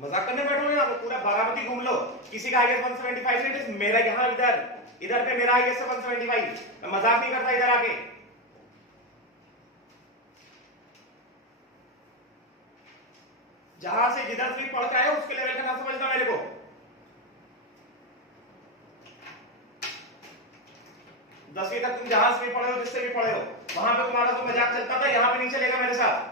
मजाक करने बैठो यहाँ पे, पूरा बारामती घूम लो, किसी का आईएएस 175 इट इज मेरा यहाँ इधर इधर पे मेरा आईएएस 175, मैं मजाक नहीं करता इधर आके। जहां से जिधर से पढ़ के आए उसके लेवल का ना समझना मेरे को। दसवीं तक तुम जहां से भी पढ़े हो, जिससे भी पढ़े हो, वहां पे तुम्हारा तो मजाक चलता था, यहां पे नहीं चलेगा मेरे साथ।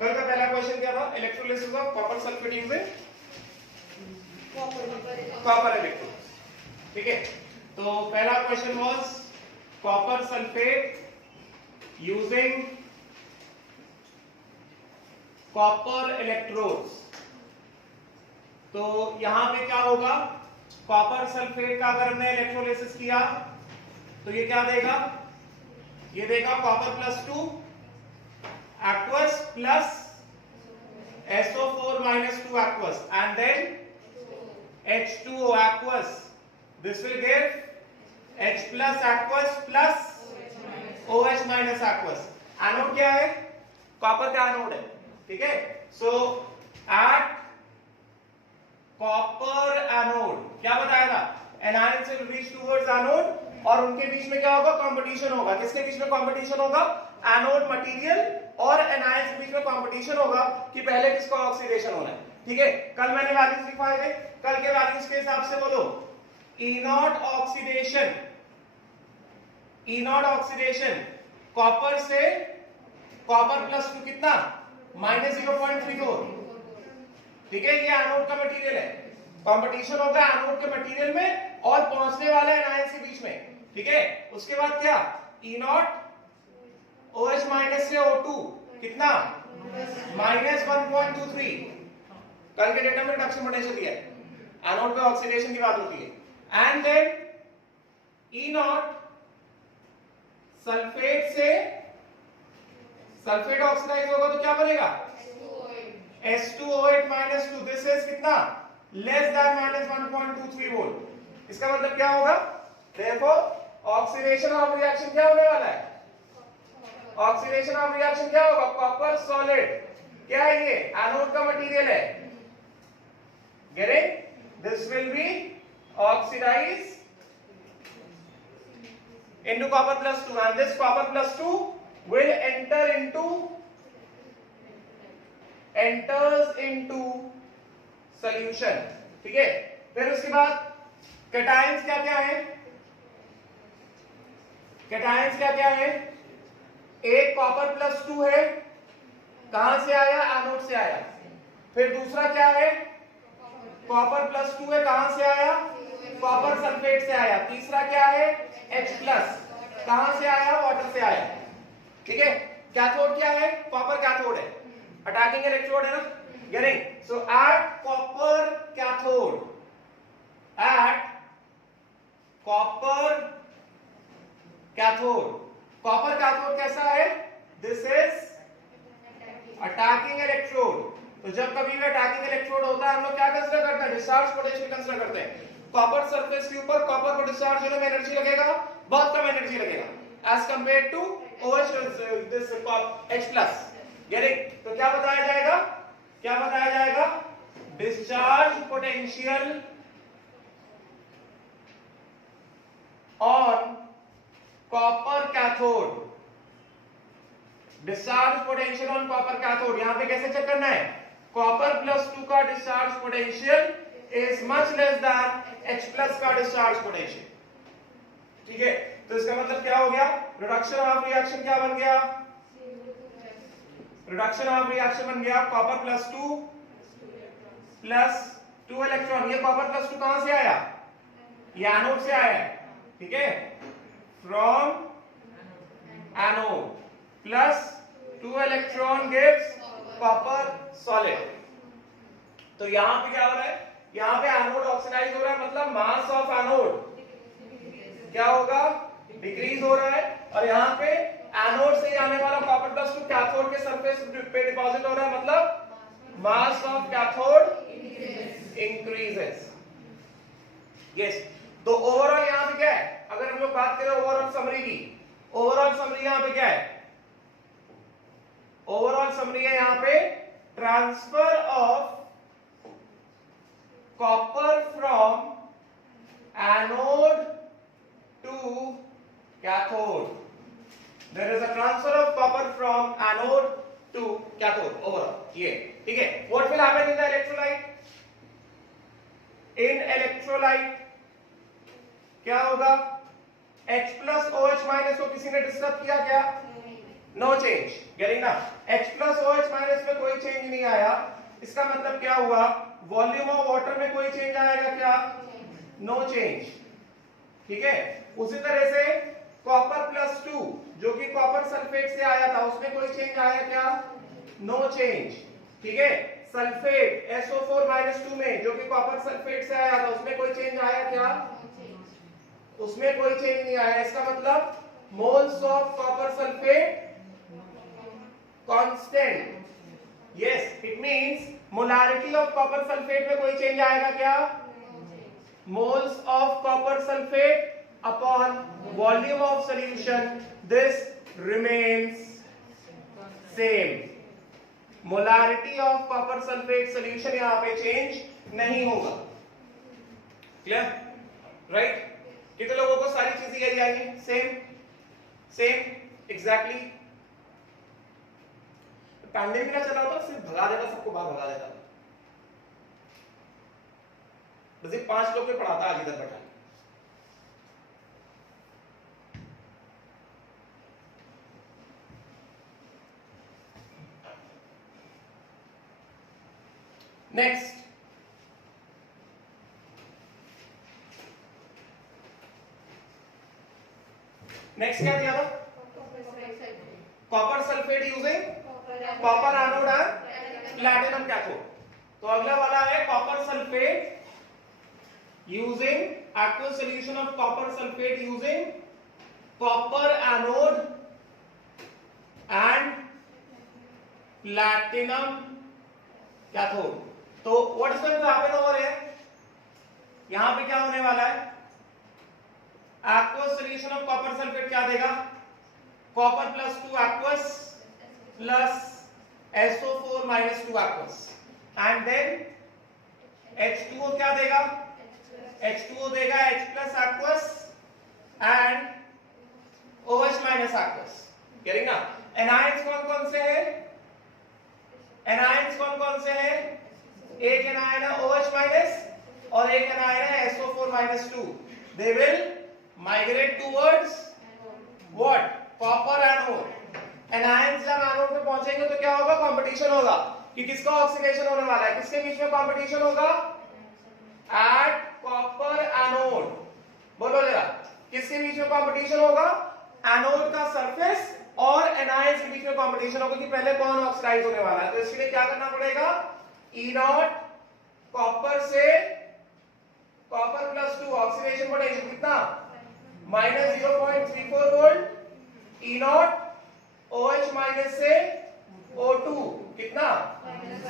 कल का पहला क्वेश्चन क्या था? Electrolysis of copper sulphate using copper electrode. ठीक है, तो पहला question was copper sulphate using copper electrodes. तो यहां पे क्या होगा, कॉपर सल्फेट का अगर हमने इलेक्ट्रोलिसिस किया तो ये क्या देगा, ये देगा copper +2 aqueous plus SO4 minus 2 aqueous and then H2O aqueous. This will give H plus aqueous plus OH minus aqueous. Anode क्या है? कॉपर का एनोड है। ठीक है, सो एट कॉपर एनोड क्या बताया था, anions will reach towards anode और उनके बीच में क्या होगा, कंपटीशन होगा। किसके बीच में कंपटीशन होगा? एनोड मटेरियल और एनायंस के बीच में कंपटीशन होगा कि पहले किसको ऑक्सीडेशन होना है। ठीक है, कल मैंने वैल्यूज लिखवाए थे, कल के वैल्यूज के हिसाब से बोलो ई नॉट ऑक्सीडेशन कॉपर से कॉपर +2 कितना, -0.34। ठीक है, ये एनोड का मटेरियल है, कंपटीशन होगा एनोड के मटेरियल में और पहुंचने वाला है एनायंस के बीच में। ठीक है, उसके बाद क्या, ई नॉट OH माइनस से O2 कितना, -1.23। कल के डेटा में रिडक्शन पोटेंशियल दिया है, एनोड पे ऑक्सीडेशन की बात होती है। And then E naught sulphate से सल्फेट ऑक्सीडाइज होगा तो क्या बनेगा, S2O8 -2। दिस इज कितना, लेस देन -1.23 वोल्ट। इसका मतलब क्या होगा, देखो ऑक्सीडेशन ऑफ रिएक्शन क्या होने वाला है, ऑक्सीडेशन ऑफ रिएक्शन क्या होगा, कॉपर सॉलिड क्या है, ये एनोड का मटेरियल है, getting, this will be oxidise into copper +2 and this copper +2 will enters into solution। ठीक है, फिर उसके बाद कैटायंस क्या क्या है, कैटायंस क्या क्या है, एक कॉपर +2 है, कहां से आया, एनोड से आया। फिर दूसरा क्या है, कॉपर +2 है, कहां से आया, कॉपर सल्फेट से आया। तीसरा क्या है, H+, कहां से आया, वाटर से आया। ठीक है, कैथोड क्या है, कॉपर कैथोड है, अटैकिंग इलेक्ट्रोड है ना, getting. So at copper cathode, at copper cathode, copper cathode कैसा है, दिस इज अटैकिंग इलेक्ट्रोड। तो जब कभी भी अटैकिंग इलेक्ट्रोड होता है हम लोग क्या कंसीडर करते हैं, डिस्चार्ज पोटेंशियल कंसीडर करते हैं। कॉपर सरफेस के ऊपर कॉपर को डिस्चार्ज होने में एनर्जी लगेगा, बहुत कम एनर्जी लगेगा as compare to OH this H+। Getting, तो क्या बताया जाएगा, क्या बताया जाएगा, discharge potential on copper cathode, discharge potential on copper cathode. यहां पे कैसे चेक करना है, कॉपर +2 का discharge potential is much less than H+ का डिस्चार्ज पोटेंशियल। ठीक है, तो इसका मतलब क्या हो गया, रिडक्शन ऑफ रिएक्शन क्या बन गया, रिडक्शन ऑफ रिएक्शन बन गया कॉपर +2 + 2 इलेक्ट्रॉन। ये कॉपर +2 कहां से आया, ये एनोड से आया है। ठीक है, from anode +2 electron gives copper solid. तो यहां पे क्या हो रहा है, यहां पे एनोड ऑक्सीडाइज हो रहा है, मतलब मास ऑफ एनोड क्या होगा, डिक्रीज हो रहा है। और यहां पे एनोड से जाने वाला कॉपर प्लस 2 कैथोड के सरफेस पे डिपॉजिट हो रहा है, मतलब mass of cathode increases. Yes, तो ओवरऑल यहां पे क्या है, अगर हम लोग बात करें ओवरऑल समरी की, ओवरऑल समरी यहां पे क्या है, ओवरऑल समरी है यहां पे transfer of copper from anode to cathode. There is a transfer of copper from anode to cathode overall. ये ठीक है। What will happen in the electrolyte? In electrolyte क्या होगा, H plus OH minus को किसी ने डिस्टर्ब किया क्या? No change, getting ना? H plus OH minus में कोई चेंज नहीं आया, इसका मतलब क्या हुआ, वॉल्यूम ऑफ वाटर में कोई चेंज आएगा क्या? No change, ठीक है। उसी तरह से कॉपर प्लस 2 जो कि कॉपर सल्फेट से आया था, उसमें कोई चेंज आया क्या? नो चेंज, ठीक है। सल्फेट SO4-2 में जो कि कॉपर सल्फेट से आया था, उसमें कोई चेंज आया क्या? उसमें कोई चेंज नहीं आया। इसका मतलब moles of copper sulphate constant. Yes, it means molarity of copper sulphate में कोई चेंज आएगा क्या? Moles of copper sulphate upon volume of solution, this remains same. Molarity of copper sulfate solution यहाँ पे change नहीं होगा। Clear? Right? कितने लोगों को सारी चीजें यही आएंगी? Same, exactly. पैंडेमिक का चला होता सिर्फ भगा देता, सबको बाहर भगा देता। बस 5 लोग पे पढ़ाता आज इधर बैठा। नेक्स्ट, क्या दिया था? Copper sulphate using copper anode and platinum cathode. तो अगला वाला है copper sulphate using aqueous solution of copper sulphate using copper anode and platinum cathode. तो what is going to happen over here, यहां पे क्या होने वाला है, aqueous solution of copper sulphate क्या देगा, copper plus 2 aqueous plus SO4-2 aqueous, and then H2O क्या देगा, H2O देगा H plus aqueous and OH minus aqueous. Getting ना? एनायंस कौन कौन से हैं, एनायंस कौन कौन से हैं, एक एनायन है OH माइनस और एक एनायन है SO4-2। They will migrate towards what, copper anode. Anions जब एनोड पे पहुंचेंगे तो क्या होगा, कंपटीशन होगा कि किसका ऑक्सीडेशन होने वाला है, किसके बीच में कंपटीशन होगा, एट कॉपर एनोड। बोलो जरा, किसके बीच में कंपटीशन होगा, एनोड का सरफेस और एनायंस के बीच में कंपटीशन होगा कि पहले कौन ऑक्सीडाइज होने वाला है। तो इसके लिए क्या करना पड़ेगा, E0 कॉपर से कॉपर प्लस 2 ऑक्सीडेशन पोटेंशियल कितना, -0.34 वोल्ट, E0 OH माइनस से O2 कितना,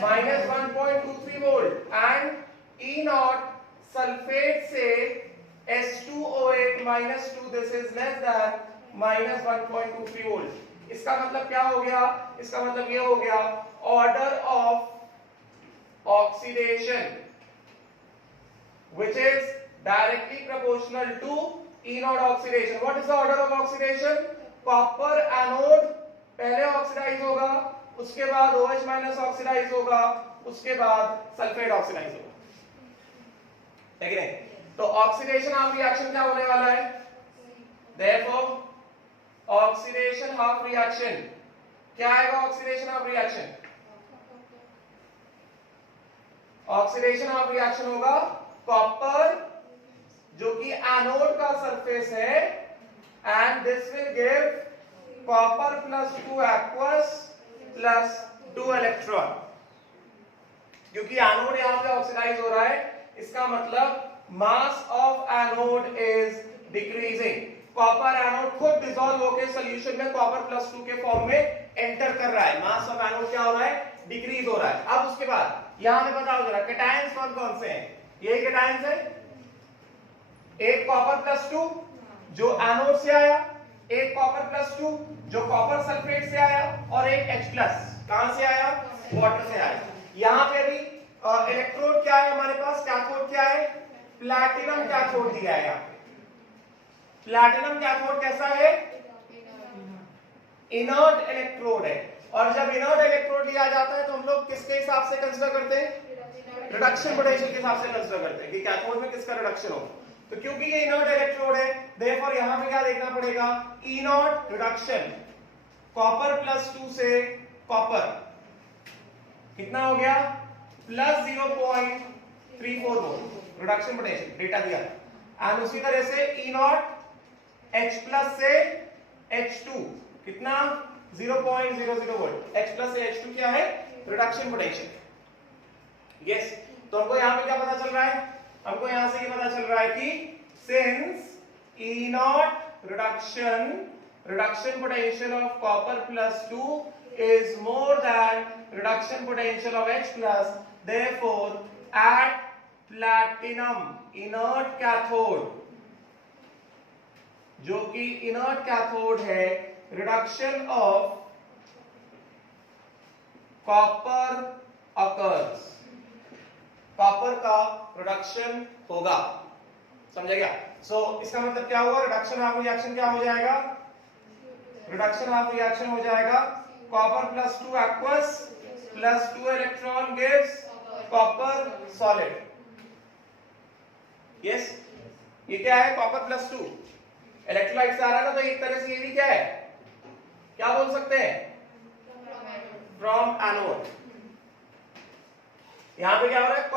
-1.23 वोल्ट, एंड E0 सल्फेट से S2O8-2, this is less than -1.23 volt. इसका मतलब क्या हो गया, इसका मतलब ये हो गया, order of oxidation which is directly proportional to E0 oxidation. What is the order of oxidation? Copper anode पहले ऑक्सीडाइज होगा, उसके बाद OH माइनस ऑक्सीडाइज होगा, उसके बाद सल्फेट ऑक्सीडाइज होगा, ठीक है? तो ऑक्सीडेशन हाफ रिएक्शन क्या होने वाला है, therefore ऑक्सीडेशन हाफ रिएक्शन क्या आएगा, oxidation half reaction, oxidation of reaction होगा कॉपर जो कि एनोड का सरफेस है, and this will give copper plus 2 aqueous plus 2 electron, क्योंकि एनोड यहां पे ऑक्सीडाइज हो रहा है, इसका मतलब mass of anode is decreasing. Copper anode खुद डिसॉल्व होकर सॉल्यूशन में कॉपर प्लस 2 के फॉर्म में एंटर कर रहा है, मास ऑफ एनोड क्या हो रहा है, डिक्रीज हो रहा है। अब उसके बाद यहां पे बताओ जरा कैटायंस कौन कौन से हैं, ये कैटायंस है, एक कॉपर प्लस 2 जो एनोड से आया, एक कॉपर प्लस 2 जो कॉपर सल्फेट से आया, और एक H प्लस कहां से आया, वाटर से आया। यहां पे भी इलेक्ट्रोड क्या है हमारे पास, कैथोड क्या है, प्लैटिनम कैथोड दिया है। यहां पे प्लैटिनम कैथोड कैसा है, इनर्ट इलेक्ट्रोड है, और जब इनर्ट इलेक्ट्रोड लिया जाता है तो हम लोग किसके हिसाब से कंसीडर करते हैं, रिडक्शन पोटेंशियल के हिसाब से कंसीडर करते हैं कि कैथोड में किसका रिडक्शन हो। तो क्योंकि ये इनर्ट इलेक्ट्रोड है, देयरफॉर यहां पे क्या देखना पड़ेगा, ई नॉट रिडक्शन, कॉपर प्लस 2 से कॉपर कितना हो गया, plus 0.34 volt reduction potential data दिया। एंड उसी तरह से ई नॉट H प्लस से H2 कितना 0.00 वोल्ट, H प्लस से H2 क्या है, रिडक्शन पोटेंशियल। यस, तो हमको यहां पे क्या पता चल रहा है, हमको यहां से ये पता चल रहा है कि since E not reduction potential of copper plus 2 is more than reduction potential of H plus, therefore at platinum inert cathode, जो कि इनर्ट कैथोड है, reduction of copper occurs, copper का रिडक्शन होगा, समझा गया। सो इसका मतलब क्या हुआ, रिडक्शन ऑफ रिएक्शन क्या हो जाएगा, रिडक्शन ऑफ रिएक्शन हो जाएगा copper plus 2 aqueous plus 2 electron gives copper solid. Yes, ये क्या है, कॉपर प्लस 2 इलेक्ट्रोलाइट से आ रहा है ना, तो एक तरह से ये भी क्या है, क्या बोल सकते हैं, फ्रॉम एनोड। यहां पे क्या हो रहा है,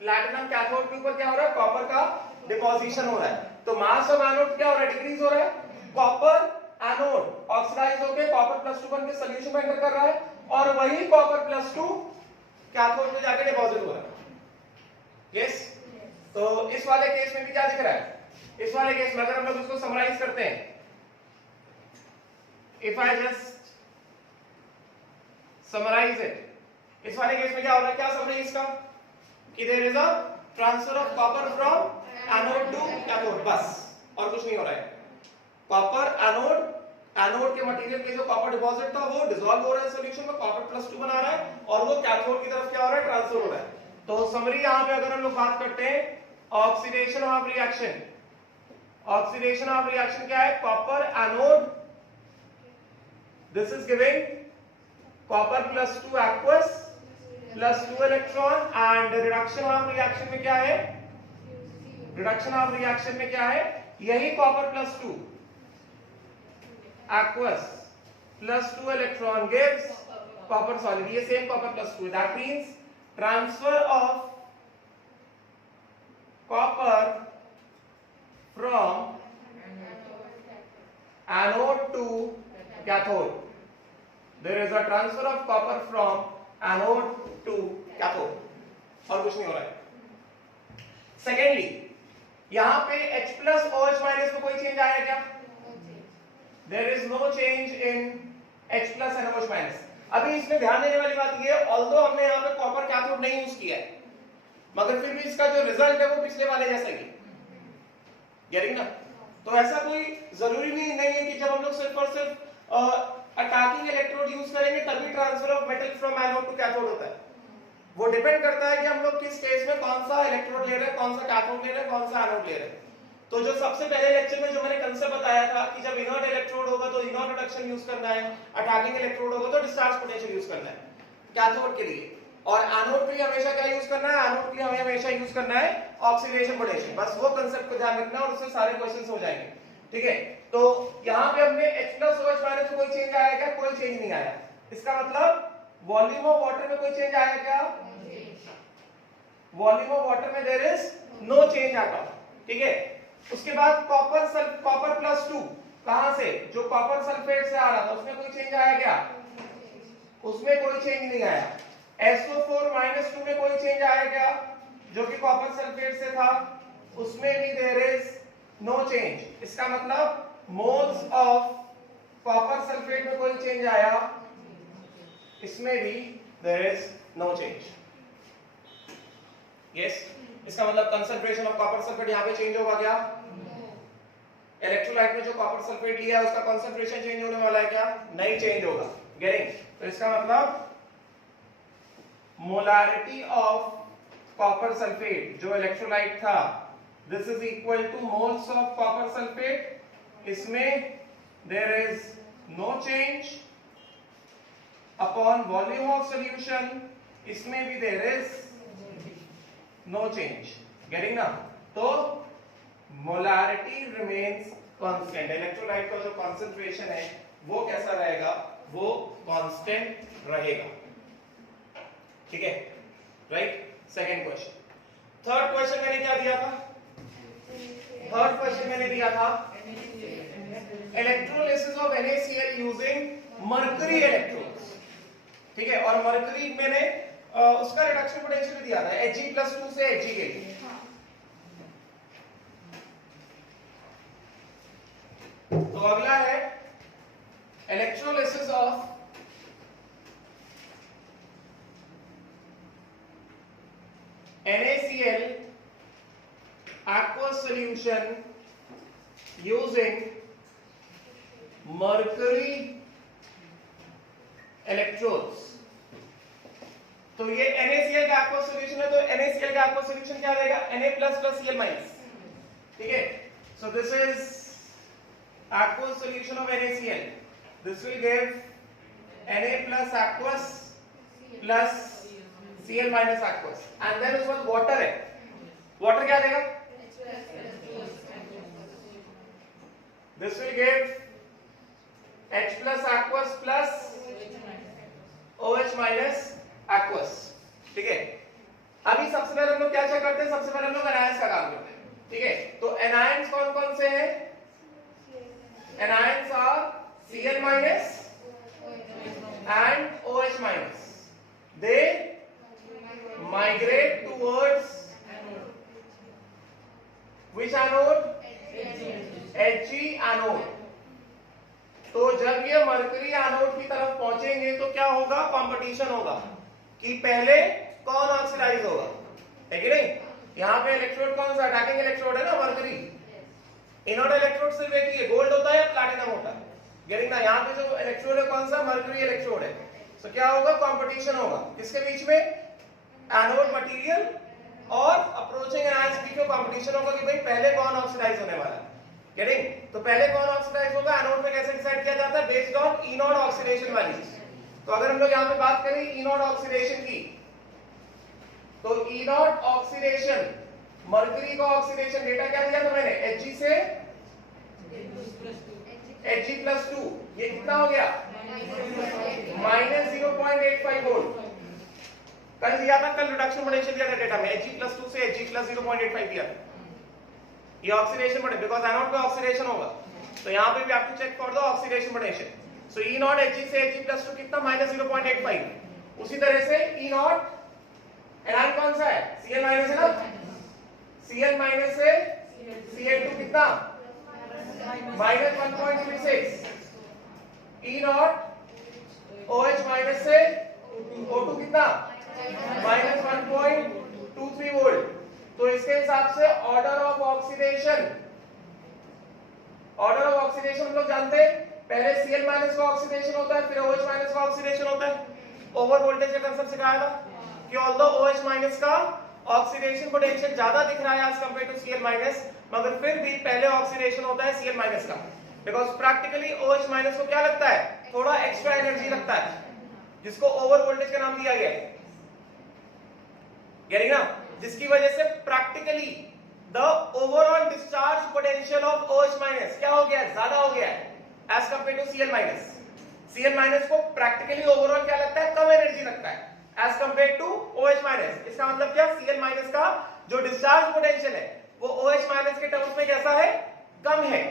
प्लैटिनम कैथोड के ऊपर क्या हो रहा है, कॉपर का डिपोजिशन हो रहा है, तो मास ऑफ एनोड क्या हो रहा है, डिक्रीज हो रहा है। कॉपर एनोड ऑक्सीडाइज होकर कॉपर प्लस 2 बन के सॉल्यूशन में एंटर कर रहा है, और वही कॉपर प्लस 2 कैथोड में जाके डिपॉजिट हो रहा है। यस, तो इस वाले केस में भी क्या दिख रहा है, इस वाले केस में अगर हम लोग इसको समराइज करते हैं, if I just summarise it, इस वाले केस में क्या हो रहा है, क्या समराइज इसका, कि there is a transfer of copper from anode to cathode, बस और कुछ नहीं हो रहा है। कॉपर एनोड के मटेरियल के जो कॉपर डिपॉजिट था वो डिसॉल्व हो रहा है सॉल्यूशन में, कॉपर प्लस 2 बना रहा है, और वो कैथोड की तरफ क्या हो रहा है, ट्रांसफर हो रहा है। तो समरी यहां पे अगर हम लोग बात करते हैं, oxidation of reaction, oxidation of reaction क्या है, copper anode, this is giving copper plus 2 aqueous plus 2 electron, and reduction of reaction में क्या है, रिडक्शन ऑफ रिएक्शन में क्या है, यही copper plus 2 aqueous plus 2 electron gives copper solid, ये same copper plus 2, that means transfer of copper from anode to cathode, there is a transfer of copper from anode to cathode, और कुछ नहीं हो रहा है। सेकेंडली यहां पे H plus OH minus में कोई चेंज आया क्या, there is no change in H plus and OH minus। अभी इसमें ध्यान देने वाली बात ये है, ऑल्दो हमने यहाँ पे कॉपर कैथोड नहीं यूज किया है, मगर फिर भी इसका जो रिजल्ट है वो पिछले वाले जैसा ही, गेटिंग ना। तो ऐसा कोई जरूरी नहीं है कि जब हम लोग सिर्फ और सिर्फ अटैकिंग इलेक्ट्रोड यूज करेंगे तभी transfer of metal from anode to cathode होता है। वो डिपेंड करता है कि हम लोग किस केस में कौन सा इलेक्ट्रोड ले रहे हैं, कौन सा कैथोड ले रहे हैं, कौन सा एनोड ले रहे हैं। तो जो सबसे पहले लेक्चर में जो मैंने कंसेप्ट बताया था कि जब इनर्ट इलेक्ट्रोड होगा तो इनर्ट रिडक्शन यूज करना है, अटैकिंग इलेक्ट्रोड होगा तो डिस्चार्ज पोटेंशियल यूज करना है कैथोड के लिए, और एनोड के लिए हमेशा क्या यूज करना है, एनोड के लिए हमें हमेशा यूज करना है ऑक्सीडेशन पोटेंशियल। बस वो कंसेप्ट को ध्यान रखना और उससे सारे क्वेश्चंस हो जाएंगे, ठीक है। तो यहां पे हमने H plus OH minus में कोई चेंज आया क्या, कोई चेंज नहीं आया, इसका मतलब वॉल्यूम ऑफ वाटर में कोई चेंज आया क्या, वॉल्यूम ऑफ वाटर में there is no change at all, ठीक है। उसके बाद कॉपर प्लस 2 कहां से, जो कॉपर सल्फेट से आ रहा था उसमें कोई चेंज आया क्या, उसमें कोई चेंज नहीं आया। SO4-2 में कोई चेंज आया क्या, जो कि कॉपर सल्फेट से था, उसमें भी देयर इज नो चेंज। इसका मतलब मोल्स ऑफ कॉपर सल्फेट में कोई चेंज आया, इसमें भी there is no change. Yes, इसका मतलब कंसंट्रेशन ऑफ कॉपर सल्फेट यहां पे चेंज होगा क्या? इलेक्ट्रोलाइट में जो कॉपर सल्फेट लिया है उसका कंसंट्रेशन चेंज होने वाला है क्या? नहीं चेंज होगा। गेटिंग? तो इसका मतलब मोलारिटी ऑफ कॉपर सल्फेट जो इलेक्ट्रोलाइट था, this is equal to moles of copper sulphate, इसमें there is no change upon volume of solution, इसमें भी there is no change. Getting ना? तो मोलारिटी रिमेन्स कांस्टेंट। इलेक्ट्रोलाइट का जो कंसंट्रेशन है वो कैसा रहेगा? वो कांस्टेंट रहेगा। ठीक है, right? Second question. Third question मैंने क्या दिया था? थर्ड क्वेश्चन मैंने दिया था electrolysis of NaCl using mercury electrodes. ठीक है, और मर्करी मैंने उसका रिडक्शन पोटेंशियल दिया था Hg+2 से Hg। तो अगला है electrolysis of NaCl aqueous solution using mercury electrodes। तो ये NaCl का aqueous solution है, तो NaCl का aqueous solution क्या देगा? Na++Cl-। ठीक है, so this is aqueous solution of NaCl. This will give Na plus aqueous plus Cl minus aqueous, and then उसके बाद water है, water क्या देगा? This will give H plus aqueous plus OH minus aqueous। ठीक है, अभी सबसे पहले हम लोग क्या चेक करते हैं? सबसे पहले हम लोग एनायंस का काम करते हैं। ठीक है, तो एनायंस कौन कौन से हैं? Anions are Cl minus and OH minus. They migrate towards which anode? Hg anode। तो जब ये मरकरी एनोड की तरफ पहुंचेंगे तो क्या होगा? कंपटीशन होगा कि पहले कौन ऑक्सीडाइज होगा, है कि नहीं? यहाँ पे इलेक्ट्रोड कौन सा? अटैकिंग इलेक्ट्रोड है ना, मरकरी। इनोड इलेक्ट्रोड सिर्फ एक ही है, गोल्ड होता है या प्लैटिनम होता है? गेटिंग ना? यहाँ पे जो इलेक्ट्रोड है कौन सा? मरकरी इलेक्ट्रोड है। तो क्या होगा? कंपटीशन होगा किसके बीच में? एनोड मटेरियल और अप्रोचिंग आयंस के बीच में कंपटीशन होगा कि भाई पहले कौन ऑक्सीडाइज होने वाला है। गेटिंग? तो पहले कौन ऑक्सीडाइज होगा? एनोड पे कैसे डिसाइड किया जाता है? Based on inode oxidation values. तो अगर हम लोग यहाँ पे बात करें इनोड ऑक्सीडेशन की, तो इनोड ऑक्सीडेशन, मरकरी का ऑक्सीडेशन डेटा क्या दिया था मैंने? Hg से Hg+2, ये कितना हो गया? -0.85 वोल्ट। कल दिया था, कल रिडक्शन पोटेंशियल दिया था डेटा में, Hg+2 से Hg+0.85 दिया था। ये ऑक्सीडेशन पोटेंशियल, बिकॉज़ एनोड पे ऑक्सीडेशन होगा, तो यहाँ पे भी आपको चेक कर दो oxidation potential. So E not Hg से Hg+2 कितना? -0.85। उसी तरह से E नॉट एनायन कौन सा है? Cl माइनस है ना, Cl माइनस से Cl2 कितना? -1.36। E नॉट OH माइनस से O2 कितना? -1.23 वोल्ट। तो इसके हिसाब से order of oxidation, order of oxidation हम लोग जानते हैं, पहले Cl माइनस का ऑक्सीडेशन होता है, फिर OH माइनस का ऑक्सीडेशन होता है। ओवर वोल्टेज का कंसेप्ट सिखाया था कि ऑल्दो OH माइनस का ऑक्सीडेशन पोटेंशियल ज्यादा दिख रहा है as compare to Cl minus, मगर फिर भी पहले ऑक्सीडेशन होता है Cl माइनस का, बिकॉज प्रैक्टिकली OH माइनस को क्या लगता है? थोड़ा एक्स्ट्रा एनर्जी लगता है, जिसको ओवर वोल्टेज का नाम दिया गया है। गेटिंग ना? जिसकी वजह से practically the overall discharge potential of OH minus क्या हो गया है? ज्यादा हो गया है as compare to Cl minus. Cl minus को प्रैक्टिकली ओवरऑल क्या लगता है? कम एनर्जी लगता है as compare to OH minus. इसका मतलब क्या? Cl माइनस का जो डिस्चार्ज पोटेंशियल है वो OH माइनस के टर्म्स में कैसा है? कम है।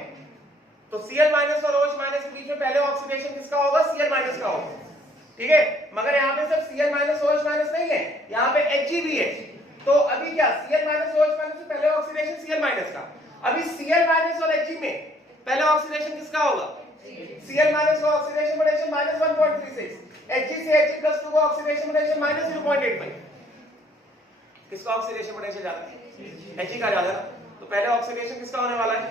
तो Cl माइनस और OH माइनस के बीच में पहले ऑक्सीडेशन किसका होगा? Cl माइनस का होगा। ठीक है, मगर यहाँ पे सिर्फ Cl माइनस OH माइनस नहीं है, यहाँ पे Hg भी है। तो अभी क्या Cl माइनस OH माइनस से पहले ऑक्सीडेशन Cl माइनस का, अभी Cl माइनस और Hg में पहले ऑक्सीडेशन किसका होगा? Cl माइनस का ऑक्सीडेशन पोटेंशियल माइनस 1.36, Hg से Hg+2 का ऑक्सीडेशन पोटेंशियल माइनस 0.85। किसका ऑक्सीडेशन पोटेंशियल ज्यादा है? Hg का ज्यादा है, तो पहले ऑक्सीडेशन किसका होने वाला है?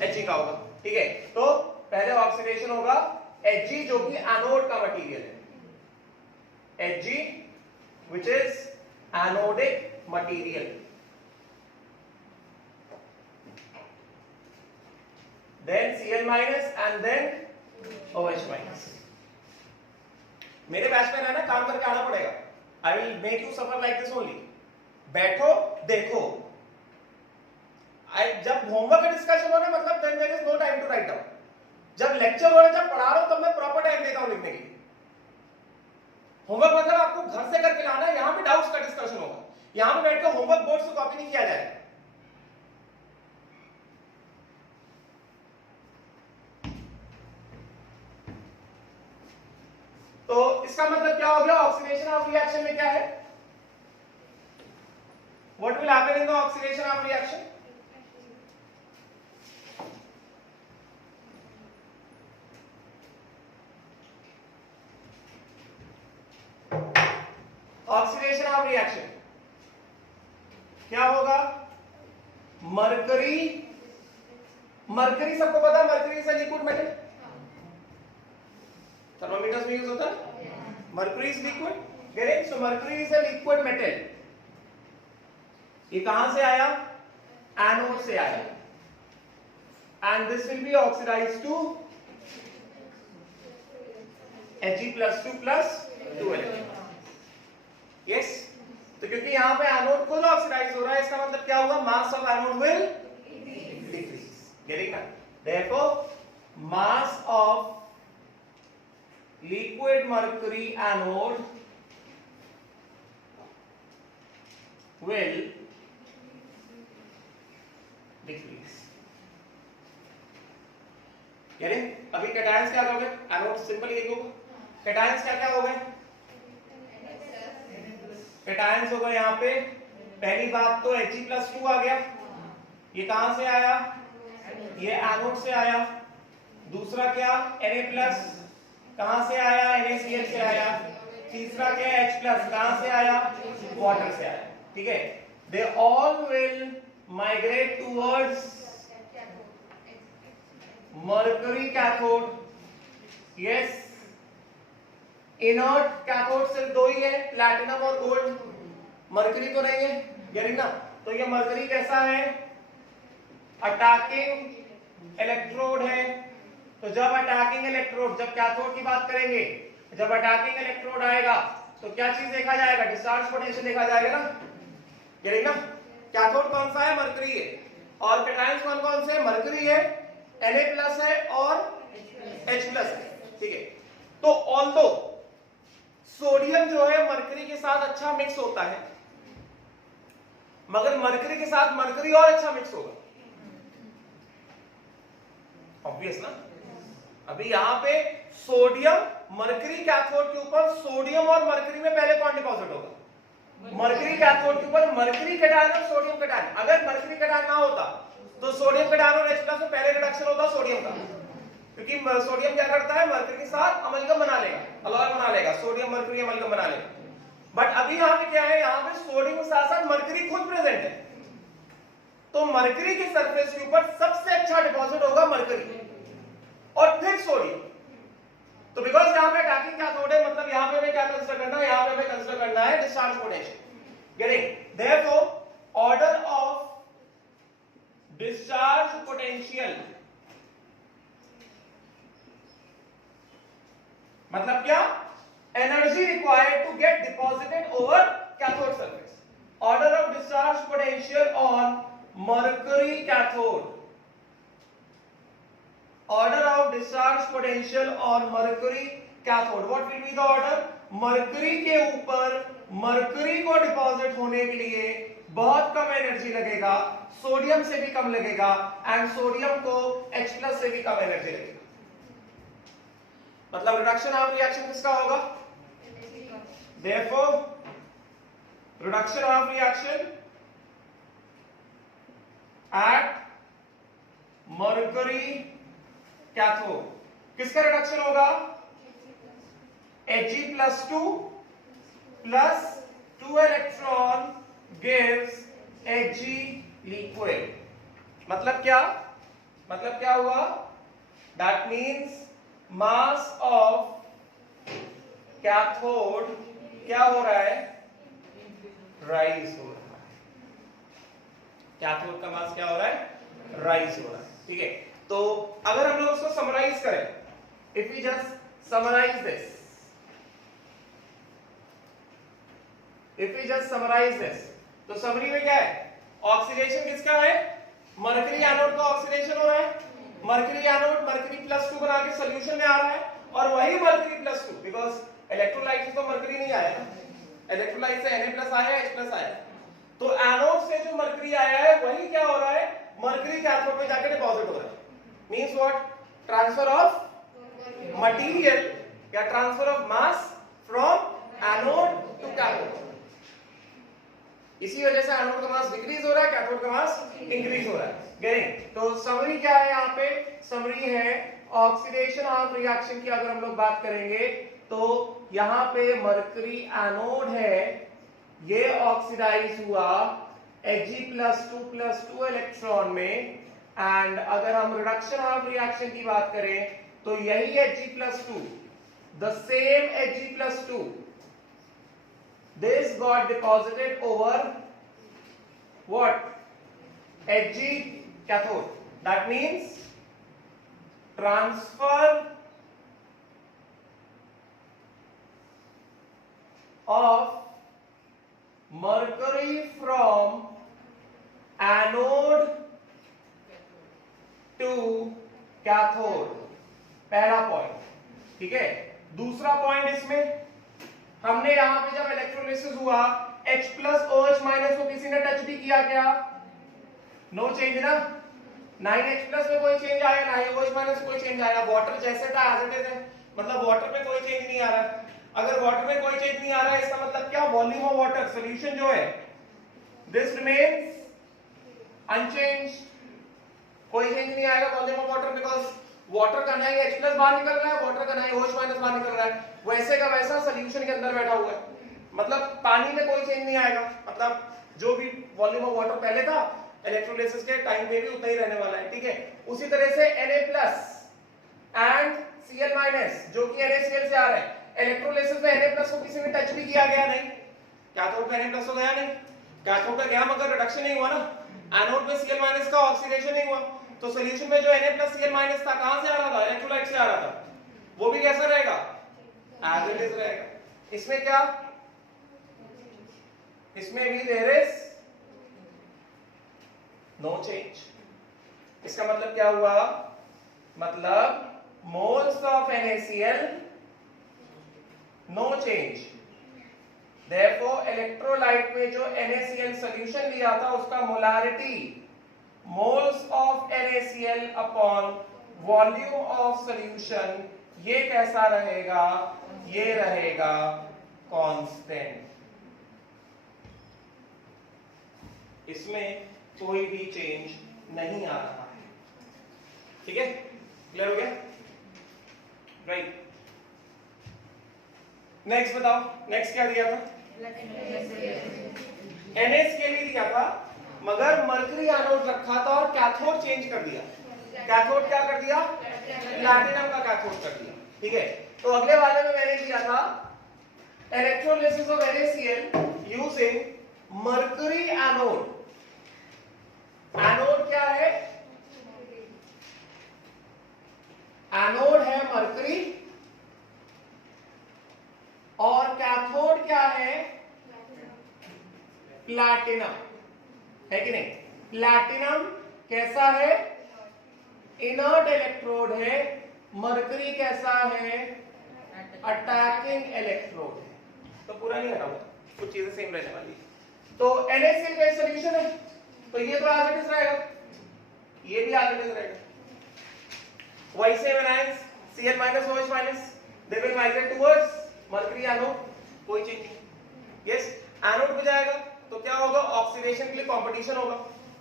Hg का होगा। ठीक है, तो पहले ऑक्सीडेशन होगा Hg जो कि एनोड का मटेरियल है, Hg which is anodic material, then Cl minus and then OH minus। मेरे बैच में रहना, काम करके आना पड़ेगा। I will make you suffer like this only। बैठो देखो, जब होमवर्क का डिस्कशन हो रहा है मतलब then there is no time to write down। जब लेक्चर हो रहा है, जब पढ़ा रहा हूं तब मैं प्रॉपर टाइम देता हूं लिखने के लिए। होमवर्क मतलब आपको घर से करके लाना है, यहां पे डाउट्स का डिस्कशन होगा, यहां पे बैठकर होमवर्क बोर्ड से कॉपी नहीं किया जाएगा। तो इसका मतलब क्या हो गया? ऑक्सीडेशन ऑफ रिएक्शन में क्या है? What will happen in the oxidation of reaction? Oxidation of reaction क्या होगा? मरकरी, मरकरी सबको पता है, mercury is a liquid metal, thermometers में यूज होता है। Mercury is liquid, correct? So mercury is a liquid metal. ये कहां से आया? एनोड से आया, and this will be oxidised to Hg+2 + 2 electron. Yes, तो क्योंकि यहां पे एनोड खुद ऑक्सीडाइज हो रहा है, इसका मतलब क्या होगा? Mass of anode will decrease. Getting ना? Therefore mass of liquid mercury anode will decrease। यानी अभी कैटायंस क्या हो गए? एनोड सिंपल यही होगा। कैटायंस क्या क्या हो गए? कैटायंस हो गए यहाँ पे, पहली बात तो Hg+2 आ गया, ये कहां से आया? ये एनोड से आया। दूसरा क्या? Na+, कहां से आया? NaCl से आया। तीसरा क्या? H+, कहां से आया? वाटर से आया। ठीक है, they all will migrate towards mercury cathode. Yes, inert cathode सिर्फ दो ही है, प्लैटिनम और गोल्ड, मरकरी तो नहीं है, यानी ना। तो ये मरकरी कैसा है? अटैकिंग इलेक्ट्रोड है। तो जब अटैकिंग इलेक्ट्रोड, जब कैथोड की बात करेंगे, जब अटैकिंग इलेक्ट्रोड आएगा तो क्या चीज देखा जाएगा? डिस्चार्ज पोटेंशियल देखा जाएगा ना, यानी ना। कैथोड कौन सा है? मरकरी है। और कैटायंस कौन कौन से? मरकरी है, Na+ है और H+ है। ठीक है, तो ऑल्दो सोडियम जो है मरकरी के साथ अच्छा मिक्स होता है, मगर मरकरी के साथ मरकरी और अच्छा मिक्स होगा, ऑब्वियस ना। अभी यहां पे सोडियम मरकरी कैथोड के ऊपर, सोडियम और मरकरी में पहले कौन डिपॉजिट होगा? मरकरी कैथोड के ऊपर मरकरी कैटायन और सोडियम कैटायन। अगर मरकरी कैटायन ना होता तो सोडियम कैटायन और H+ में पहले रिडक्शन होता सोडियम का, क्योंकि सोडियम क्या करता है? मरकरी के साथ अमलगम बना लेगा, अलॉय बना लेगा, सोडियम मरकरी अमलगम बना लेगा। बट अभी यहाँ पे क्या है? यहाँ पे सोडियम के साथ साथ मरकरी खुद प्रेजेंट है, तो मरकरी के सरफेस के ऊपर सबसे अच्छा डिपॉजिट होगा मरकरी और फिर सोडियम। तो बिकॉज यहाँ पे अटैकिंग कैथोड है, मतलब यहाँ पे हमें क्या कंसीडर करना है? यहाँ पे हमें कंसीडर करना है discharge potential. Getting? Therefore order of discharge potential मतलब क्या? Energy required to get deposited over cathode surface. Order of discharge potential on mercury cathode, order of discharge potential on mercury cathode, what will be the order? Mercury के ऊपर mercury को deposit होने के लिए बहुत कम एनर्जी लगेगा, sodium से भी कम लगेगा, एंड सोडियम को H+ से भी कम एनर्जी लगेगा। मतलब रिडक्शन ऑफ रिएक्शन किसका होगा? Therefore, reduction of reaction at mercury cathode. किसका रिडक्शन होगा? Hg plus 2 plus 2 electron gives Hg liquid. मतलब क्या हुआ? That means mass of cathode क्या हो रहा है? राइज हो रहा है. कैथोड का मास क्या हो रहा है? राइज हो रहा है. ठीक है, तो अगर हम लोग उसको समराइज करें, if we just summarise this, तो समरी में क्या है? ऑक्सीडेशन किसका है? मरकरी एनोड का ऑक्सीडेशन हो रहा है. मरकरी एनोड मरकरी प्लस 2 बना के सोल्यूशन में आ रहा है, और वही मरकरी प्लस 2, बिकॉज इलेक्ट्रोलाइट से तो मरकरी नहीं आया ना, इलेक्ट्रोलाइट से Na+ आया, H+ आया. तो एनोड से जो मरकरी आया है वही क्या हो रहा है? मरकरी कैथोड में जाके डिपॉजिट हो रहा है. Means what? Transfer of material या transfer of mass from anode to cathode. इसी वजह से एनोड का मास डिक्रीज हो रहा है, कैथोड का मास इंक्रीज हो रहा है. गेटिंग? तो समरी क्या है यहाँ पे? समरी है ऑक्सीडेशन ऑफ रिएक्शन की. अगर हम लोग बात करेंगे तो यहां पे मरकरी एनोड है, ये ऑक्सीडाइज हुआ Hg+2 इलेक्ट्रॉन में. एंड अगर हम रिडक्शन ऑफ रिएक्शन की बात करें तो यही Hg+2, the same Hg+2, this got deposited over what? Hg cathode. That means transfer of mercury from anode to cathode. पहला पॉइंट. ठीक है, दूसरा पॉइंट इसमें हमने यहां पे जब इलेक्ट्रोलिसिस हुआ H+OH- को किसी ने टच भी किया क्या? नो चेंज ना. 9H+ में कोई चेंज आया ना, OH- कोई चेंज आया. वाटर जैसे था एज इट इज है, मतलब वाटर में कोई चेंज नहीं आ रहा. अगर वाटर में कोई चेंज नहीं आ रहा है, इसका मतलब क्या? वॉल्यूम ऑफ वाटर सॉल्यूशन जो है दिस रिमेन्स अनचेंज्ड. कोई चेंज नहीं आएगा volume of water, because water का ना H+ बाहर निकल रहा है, वाटर का ना OH- बाहर निकल रहा है. वैसे का वैसा सॉल्यूशन के अंदर बैठा हुआ है. मतलब पानी में कोई चेंज नहीं आएगा. मतलब जो भी वॉल्यूम ऑफ वाटर पहले था इलेक्ट्रोलिसिस के टाइम पे भी उतना ही रहने वाला है. ठीक है, उसी तरह से Na+ एंड Cl- जो कि NaCl से आ रहा है. इलेक्ट्रोलिसिस में Na+ को किसी ने टच भी किया गया नहीं. कैथोड पे Na+ को गया नहीं. कैथोड पे गया मगर रिडक्शन नहीं हुआ ना. एनोड में Cl- का ऑक्सीडेशन नहीं हुआ. तो सॉल्यूशन में जो Na+ Cl- था कहां से आ रहा था? इलेक्ट्रोलाइट से आ रहा था. वो भी कैसा रहेगा? एज इट इज रहेगा. इसमें क्या? इसमें भी देयर इज नो चेंज. इसका मतलब क्या हुआ? मतलब moles of NaCl no change. Therefore electrolyte में जो NaCl सॉल्यूशन लिया था उसका molarity moles of NaCl upon volume of solution, ये कैसा रहेगा? ये रहेगा कांस्टेंट. इसमें कोई भी चेंज नहीं आ रहा है. ठीक है, क्लियर हो गया? राइट. नेक्स्ट बताओ, नेक्स्ट क्या दिया था? NaCl ही दिया था, मगर मरकरी एनोड रखा था और कैथोड चेंज कर दिया. कैथोड क्या कर दिया? प्लैटिनम का कैथोड कर दिया. ठीक है, तो अगले वाले में मैंने दिया था electrolysis of NaCl using mercury anode. Anode क्या है? एनोड है मरकरी और कैथोड क्या है? प्लैटिनम. है कि नहीं? प्लैटिनम कैसा है? इनर्ट इलेक्ट्रोड है. मरकरी कैसा है? अटैकिंग इलेक्ट्रोड है. तो पूरा नहीं हटा हुआ, कुछ चीजें सेम रहने वाली है. तो NaCl का सॉल्यूशन है, तो ये तो एज इट इज रहेगा, ये भी एज इट इज रहेगा. वैसे बनाएं Cl- OH- they will migrate towards mercury anode. कोई चेंज नहीं। यस, एनोड पे जाएगा तो क्या होगा, ऑक्सीडेशन के लिए कंपटीशन होगा।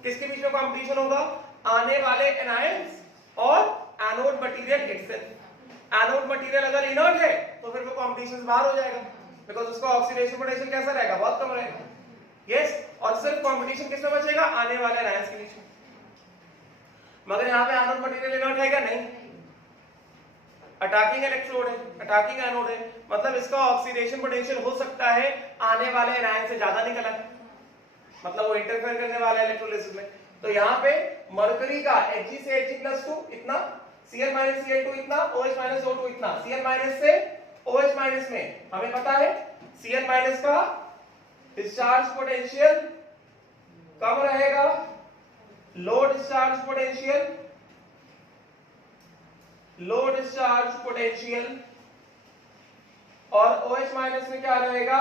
किसके बीच में कंपटीशन होगा, आने वाले एनायंस और anode material itself. Anode material अगर इनर्ट है तो फिर वो कंपटीशन से बाहर हो जाएगा, बिकॉज़ उसका ऑक्सीडेशन पोटेंशियल कैसा रहेगा, बहुत कम रहेगा। यस, और सिर्फ कंपटीशन किसमें बचेगा, आने वाले एनायंस के बीच में। मगर यहाँ पे एनोड मटेरियल इनर्ट है क्या, नहीं। अटैकिंग इलेक्ट्रोड है, अटैकिंग एनोड है, मतलब इसका ऑक्सीडेशन पोटेंशियल हो सकता है आने वाले एनायन से ज्यादा निकला है, मतलब वो इंटरफेयर करने वाला है इलेक्ट्रोलिसिस में। तो यहाँ पे मरकरी का Hg से Hg+2 इतना, Cl Cl2 इतना, OH O2 इतना। Cl से OH में हमें पता है Cl का डिस्चार्ज पोटेंशियल कम रहेगा, low discharge potential, low discharge potential, और OH में क्या रहेगा,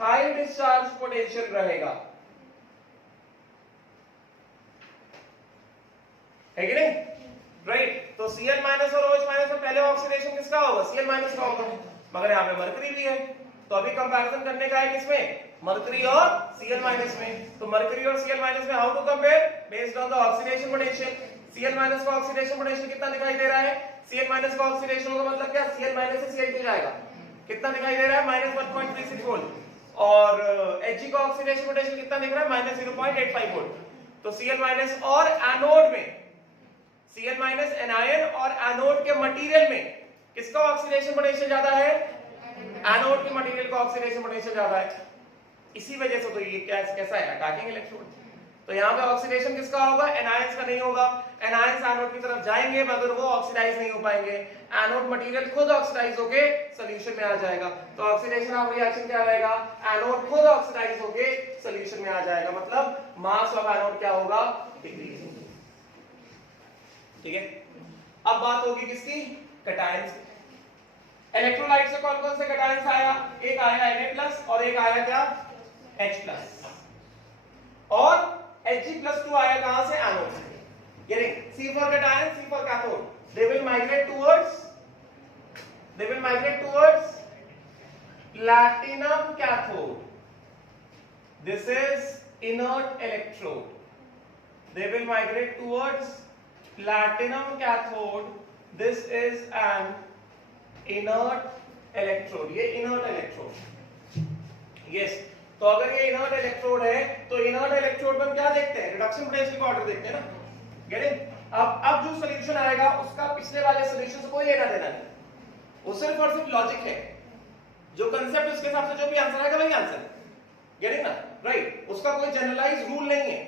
हाई डिस्चार्ज पोटेंशियल रहेगा, है कि नहीं, राइट। तो Cl और OH में पहले ऑक्सीडेशन किसका होगा, Cl का होगा, मगर यहाँ पे मरकरी भी है, तो अभी कंपैरिजन करने का है किसमें, मरकरी और Cl में। तो मरकरी और Cl में how to compare, based on the oxidation potential. Cl का ऑक्सीडेशन पोटेंशियल कितना दिखाई दे रहा है, Cl का ऑक्सीडेशन होगा मतलब क्या, Cl से Cl2 जाएगा, कितना दिखाई दे रहा है, -1.36 वोल्ट, और Hg का ऑक्सीडेशन पोटेंशियल कितना दिख रहा है, -0.85 वोल्ट। तो Cl और एनोड में, Cl एनायन और एनोड के मटेरियल में किसका ऑक्सीडेशन पोटेंशियल ज्यादा है, एनोड के मटेरियल का ऑक्सीडेशन पोटेंशियल ज्यादा है। इसी वजह से तो ये कैसा है, अटैकिंग इलेक्ट्रोड। तो यहाँ पे ऑक्सीडेशन किसका होगा, एनायंस का नहीं होगा। एनायंस एनोड की तरफ जाएंगे मगर वो ऑक्सीडाइज नहीं हो पाएंगे, एनोड मटेरियल खुद ऑक्सीडाइज होके सॉल्यूशन में आ जाएगा। तो ऑक्सीडेशन ऑफ रिएक्शन क्या रहेगा, एनोड खुद ऑक्सीडाइज होके सॉल्यूशन में आ जाएगा, मतलब मास ऑफ एनोड क्या होगा, डिक्रीज होगा। ठीक है, अब बात होगी किसकी, कैटायंस की। इलेक्ट्रोलाइट से कौन कौन से कैटायंस आया, एक आया Na+ और एक आया क्या, H+, और Hg+2 आया कहां से, एनोड से। यानी C for cation, C for cathode, they will migrate towards platinum cathode. This is inert electrode. They will migrate towards platinum cathode. This is an inert electrode. ये inert electrode. Yes. तो अगर ये inert electrode है तो inert electrode में क्या देखते हैं, रिडक्शन पोटेंशियल का ऑर्डर देखते हैं ना, गेटिंग। अब जो सॉल्यूशन आएगा उसका पिछले वाले सॉल्यूशन से कोई लेना देना नहीं, वो सिर्फ और सिर्फ लॉजिक है, जो कांसेप्ट उसके हिसाब से जो भी आंसर आएगा वही आंसर, गेटिंग ना, राइट। उसका कोई जनरलाइज रूल नहीं है,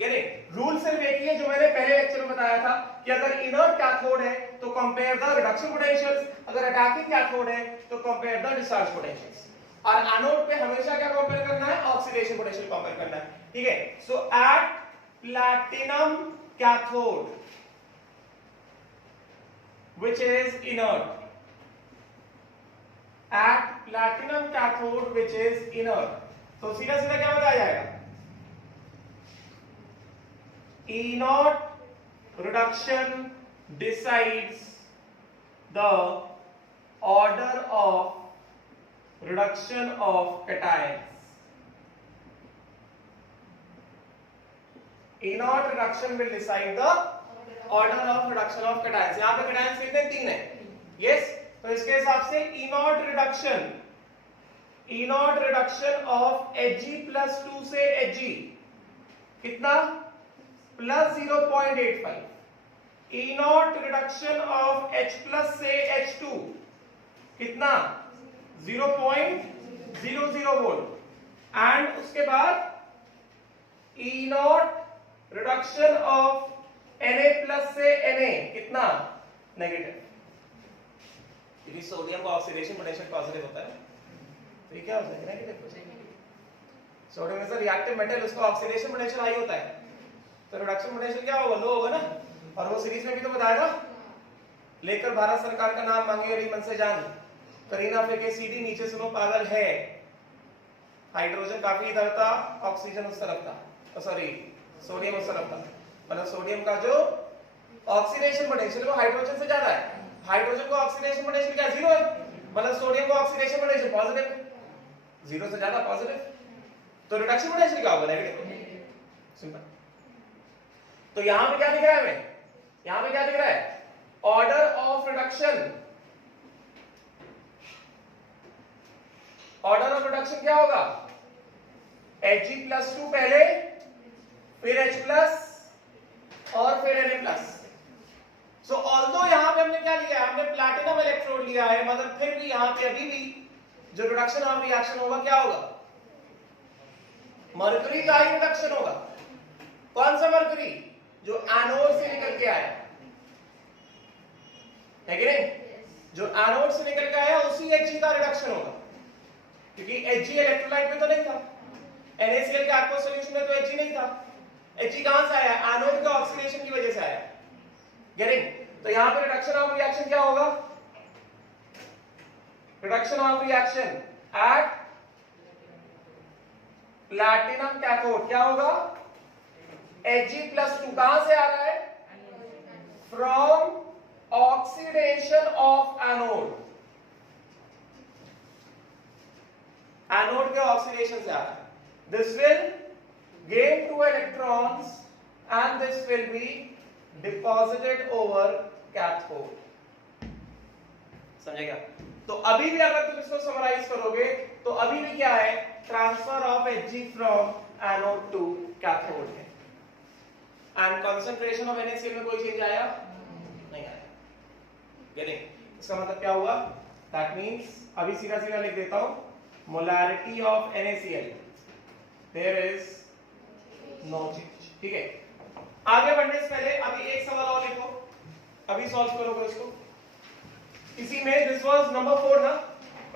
गेटिंग। रूल सिर्फ एक ही है जो मैंने पहले लेक्चर में बताया था कि अगर इनर्ट कैथोड है तो कंपेयर द रिडक्शन पोटेंशियल्स, अगर अटैकिंग कैथोड है तो कंपेयर द डिस्चार्ज पोटेंशियल्स। और एनोड पे हमेशा क्या कंपेयर करना है, ऑक्सीडेशन पोटेंशियल कंपेयर करना है, ठीक है। So at platinum cathode which is inert, at platinum cathode which is inert, तो सीधा सीधा क्या बताया जाएगा, E0 reduction decides the order of reduction of cations. E0 reduction will decide the order of reduction of cations. यहाँ पे cations कितने, 3 है, yes। तो इसके हिसाब से E0 reduction of Hg+2 से Hg कितना, +0.85। E0 reduction of H+ से H2 कितना, 0.00 वोल्ट। एंड उसके बाद E0 रिडक्शन ऑफ Na+ से Na कितना, नेगेटिव। यदि सोडियम का ऑक्सीडेशन पोटेंशियल पॉजिटिव होता है तो ये क्या हो जाएगा, नेगेटिव हो जाएगा। Sodium is a reactive metal, उसका ऑक्सीडेशन पोटेंशियल हाई होता है तो रिडक्शन पोटेंशियल क्या होगा, लो होगा ना। और वो सीरीज में भी तो बताया था, लेकर भारत सरकार का नाम मांगे और मन से जान, करीना फेंके सीधी, नीचे सुनो पागल है। हाइड्रोजन काफी इधर था, ऑक्सीजन उस तरफ था, सॉरी सोडियम उस तरफ था, मतलब सोडियम का जो ऑक्सीडेशन पोटेंशियल वो हाइड्रोजन से ज्यादा है। हाइड्रोजन का ऑक्सीडेशन पोटेंशियल क्या, 0 है, मतलब सोडियम का ऑक्सीडेशन पोटेंशियल पॉजिटिव है, 0 से ज्यादा पॉजिटिव, तो रिडक्शन पोटेंशियल क्या होगा? नेगेटिव। सिंपल। तो यहां पे क्या दिख रहा है हमें? यहां पे क्या दिख रहा है? Order of reduction, order of reduction क्या होगा? Hg+2 पहले, फिर H+ और फिर Na+। सो ऑल्दो यहां पे हमने क्या लिया है? हमने प्लैटिनम इलेक्ट्रोड लिया है, मगर फिर भी यहां पे अभी भी जो रिडक्शन ऑफ रिएक्शन होगा क्या होगा? मरकरी का ही रिडक्शन होगा। कौन सा मरकरी? जो एनोड से निकल के आया है कि नहीं? जो एनोड से निकल के आया उसी Hg का रिडक्शन होगा, क्योंकि Hg इलेक्ट्रोलाइट में तो नहीं था, NaCl के एक्वस सॉल्यूशन में तो Hg नहीं था। Hg कहां से आया? एनोड के ऑक्सीडेशन की वजह से आया। गेटिंग? तो यहां पे रिडक्शन ऑफ रिएक्शन क्या होगा? Reduction of reaction at platinum cathode क्या होगा? Hg+2 कहां से आ रहा है? From oxidation of anode, anode के ऑक्सीडेशन से आ रहा है। This will gain 2 electrons and this will be deposited over cathode। समझेगा? तो अभी भी अगर तुम इसको समराइज करोगे तो अभी भी क्या है? Transfer of Hg from anode to cathode है। एंड कंसंट्रेशन ऑफ NaCl में कोई चेंज आया? नहीं आया। गेटिंग? इसका मतलब क्या हुआ? दैट मींस अभी सीधा सीधा लिख देता हूं, molarity of NaCl there is no change. ठीक है, आगे बढ़ने से पहले अभी एक सवाल और लिखो, अभी सॉल्व करोगे उसको। इसी में दिस वाज नंबर 4 ना,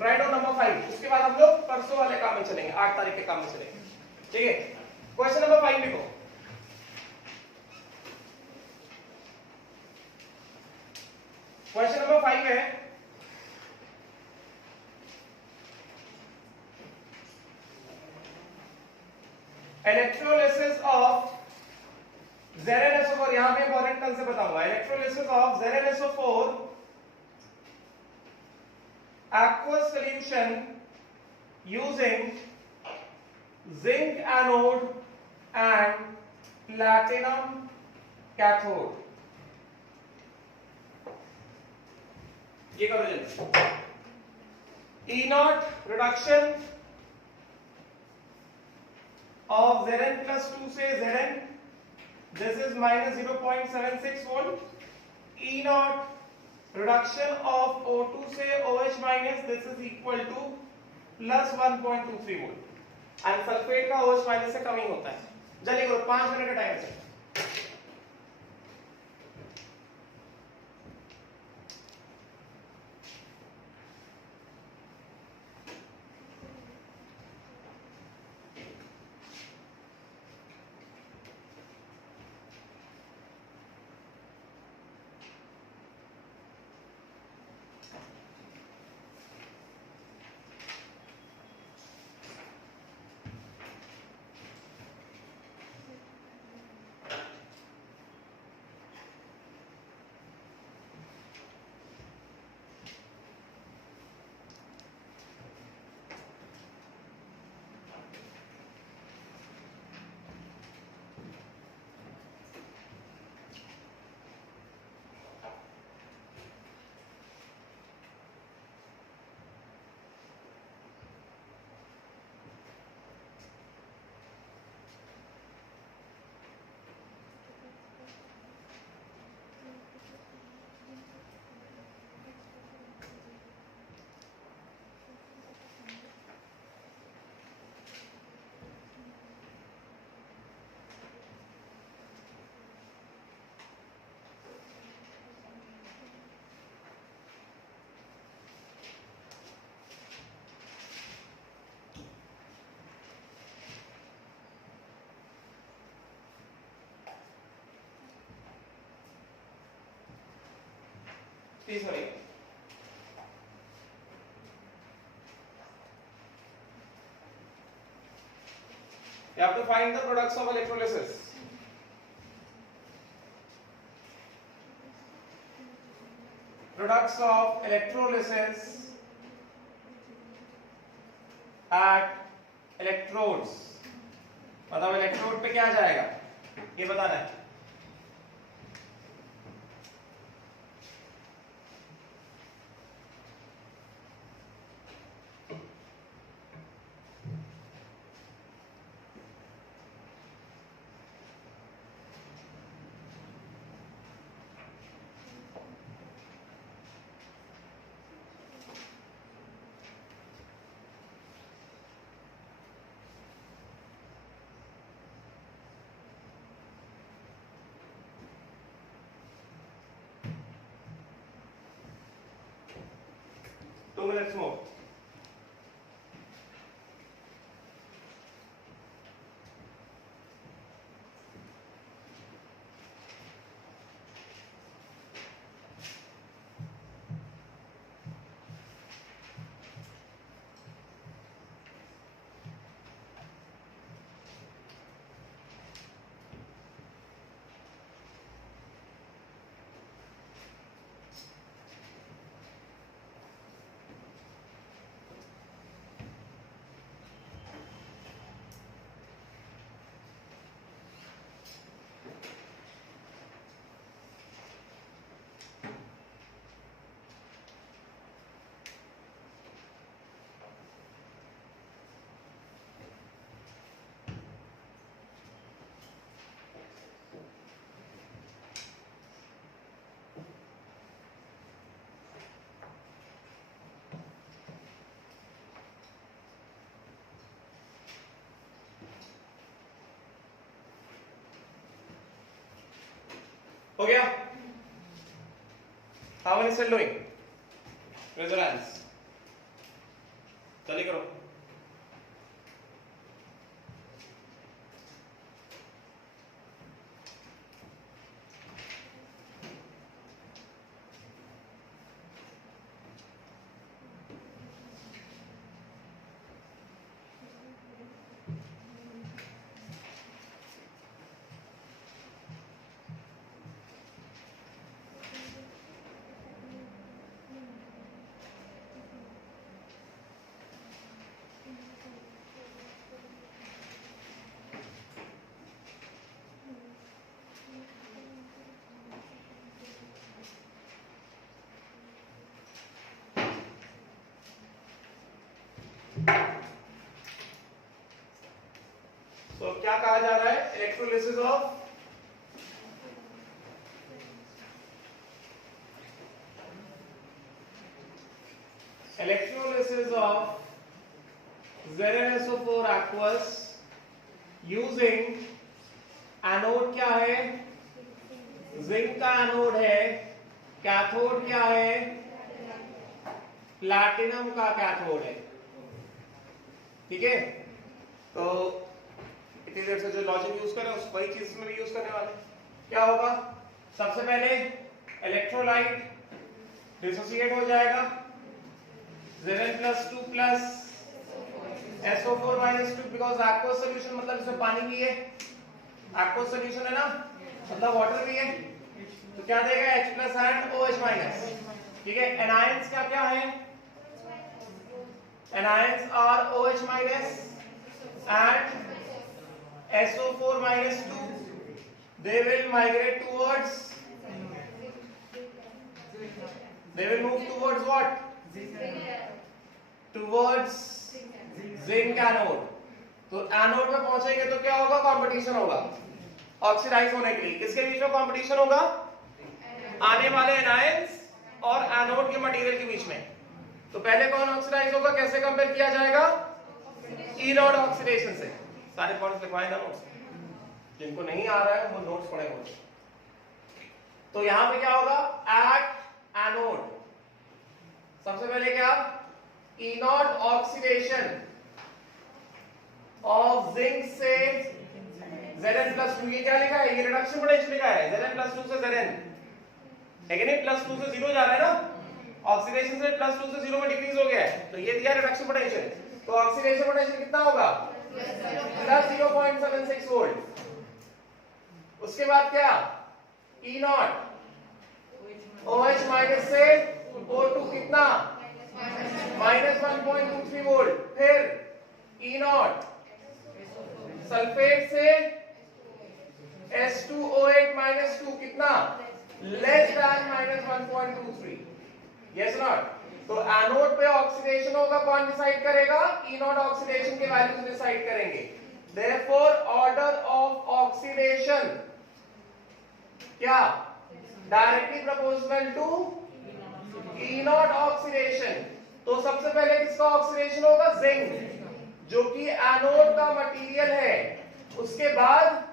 राइट ऑन नंबर 5। उसके बाद हम लोग परसों वाले काम में चलेंगे, 8 तारीख के काम में चलेंगे। ठीक है, क्वेश्चन नंबर 5 लिखो। क्वेश्चन नंबर 5 है इलेक्ट्रोलिसिस ऑफ ZnSO4। यहां पे इंपॉर्टेंट कंसेप्ट बताऊंगा। Electrolysis of ZnSO4 aqueous solution using zinc anode and platinum cathode। ये करो जल्दी। E0 reduction of Zn+2 से Zn, this is minus 0.76 volt। E0 reduction of O2 से OH minus, this is equal to plus 1.23 volt। and sulphate का OH minus से कम ही होता है। जल्दी करो, 5 मिनट का टाइम है। Please hurry. You have to find the products of electrolysis. Products of electrolysis at electrodes, मतलब इलेक्ट्रोड पे क्या जाएगा ये बताना है। Two minutes more. हो गया? How many still doing? Raise your hands. चलिए करो। तो क्या कहा जा रहा है? Electrolysis of ZnSO4 aqueous using anode क्या है? जिंक का एनोड है। कैथोड क्या है? प्लैटिनम का कैथोड है। ठीक है, तो इतनी देर से जो लॉजिक यूज कर रहे हैं वही चीज में भी यूज करने वाले। क्या होगा? सबसे पहले इलेक्ट्रोलाइट डिसोसिएट हो जाएगा, Zn+2 plus SO4 -2 because aqueous solution मतलब इसमें पानी भी है, aqueous सॉल्यूशन है ना, मतलब वाटर भी है, तो क्या देगा? H+ and OH-। ठीक है, एनायंस क्या क्या है? Anions are OH- and SO4 -2, they will migrate towards, they will move towards what? Towards zinc anode. तो एनोड में पहुंचेंगे तो क्या होगा? कंपटीशन होगा ऑक्सीडाइज होने के लिए। किसके बीच में कंपटीशन होगा? आने वाले एनायंस और एनोड के मटेरियल के बीच में। तो पहले कौन ऑक्सीडाइज होगा? कैसे कंपेयर किया जाएगा? ई-रॉड ऑक्सीडेशन से। सारे पॉइंट्स लिखवाए ना नोट्स, जिनको नहीं आ रहा है वो नोट्स पढ़े होंगे। तो यहां पे क्या होगा? एट एनोड सबसे पहले क्या? ई-नॉट ऑक्सीडेशन ऑफ जिंक से Zn+2। ये क्या लिखा है? ये रिडक्शन पोटेंशियल लिखा है। Zn+2 से Zn है कि नहीं? +2 से 0 जा रहा है ना, ऑक्सीडेशन से +2 से 0 में डिक्रीज हो गया है, तो ये दिया रिडक्शन पोटेंशियल। तो ऑक्सीडेशन पोटेंशियल कितना होगा? +0.76 वोल्ट। उसके बाद क्या? E0 OH- से O2 कितना? -1.23 वोल्ट। फिर 1.23, यस नॉट? तो एनोड पे ऑक्सीडेशन होगा, कौन डिसाइड करेगा? ई नॉट ऑक्सीडेशन के वैल्यूज डिसाइड करेंगे। देयरफॉर ऑर्डर ऑफ ऑक्सीडेशन क्या? Directly proportional to E naught oxidation. तो सबसे पहले किसका ऑक्सीडेशन होगा? जिंक, जो कि एनोड का मटेरियल है, उसके बाद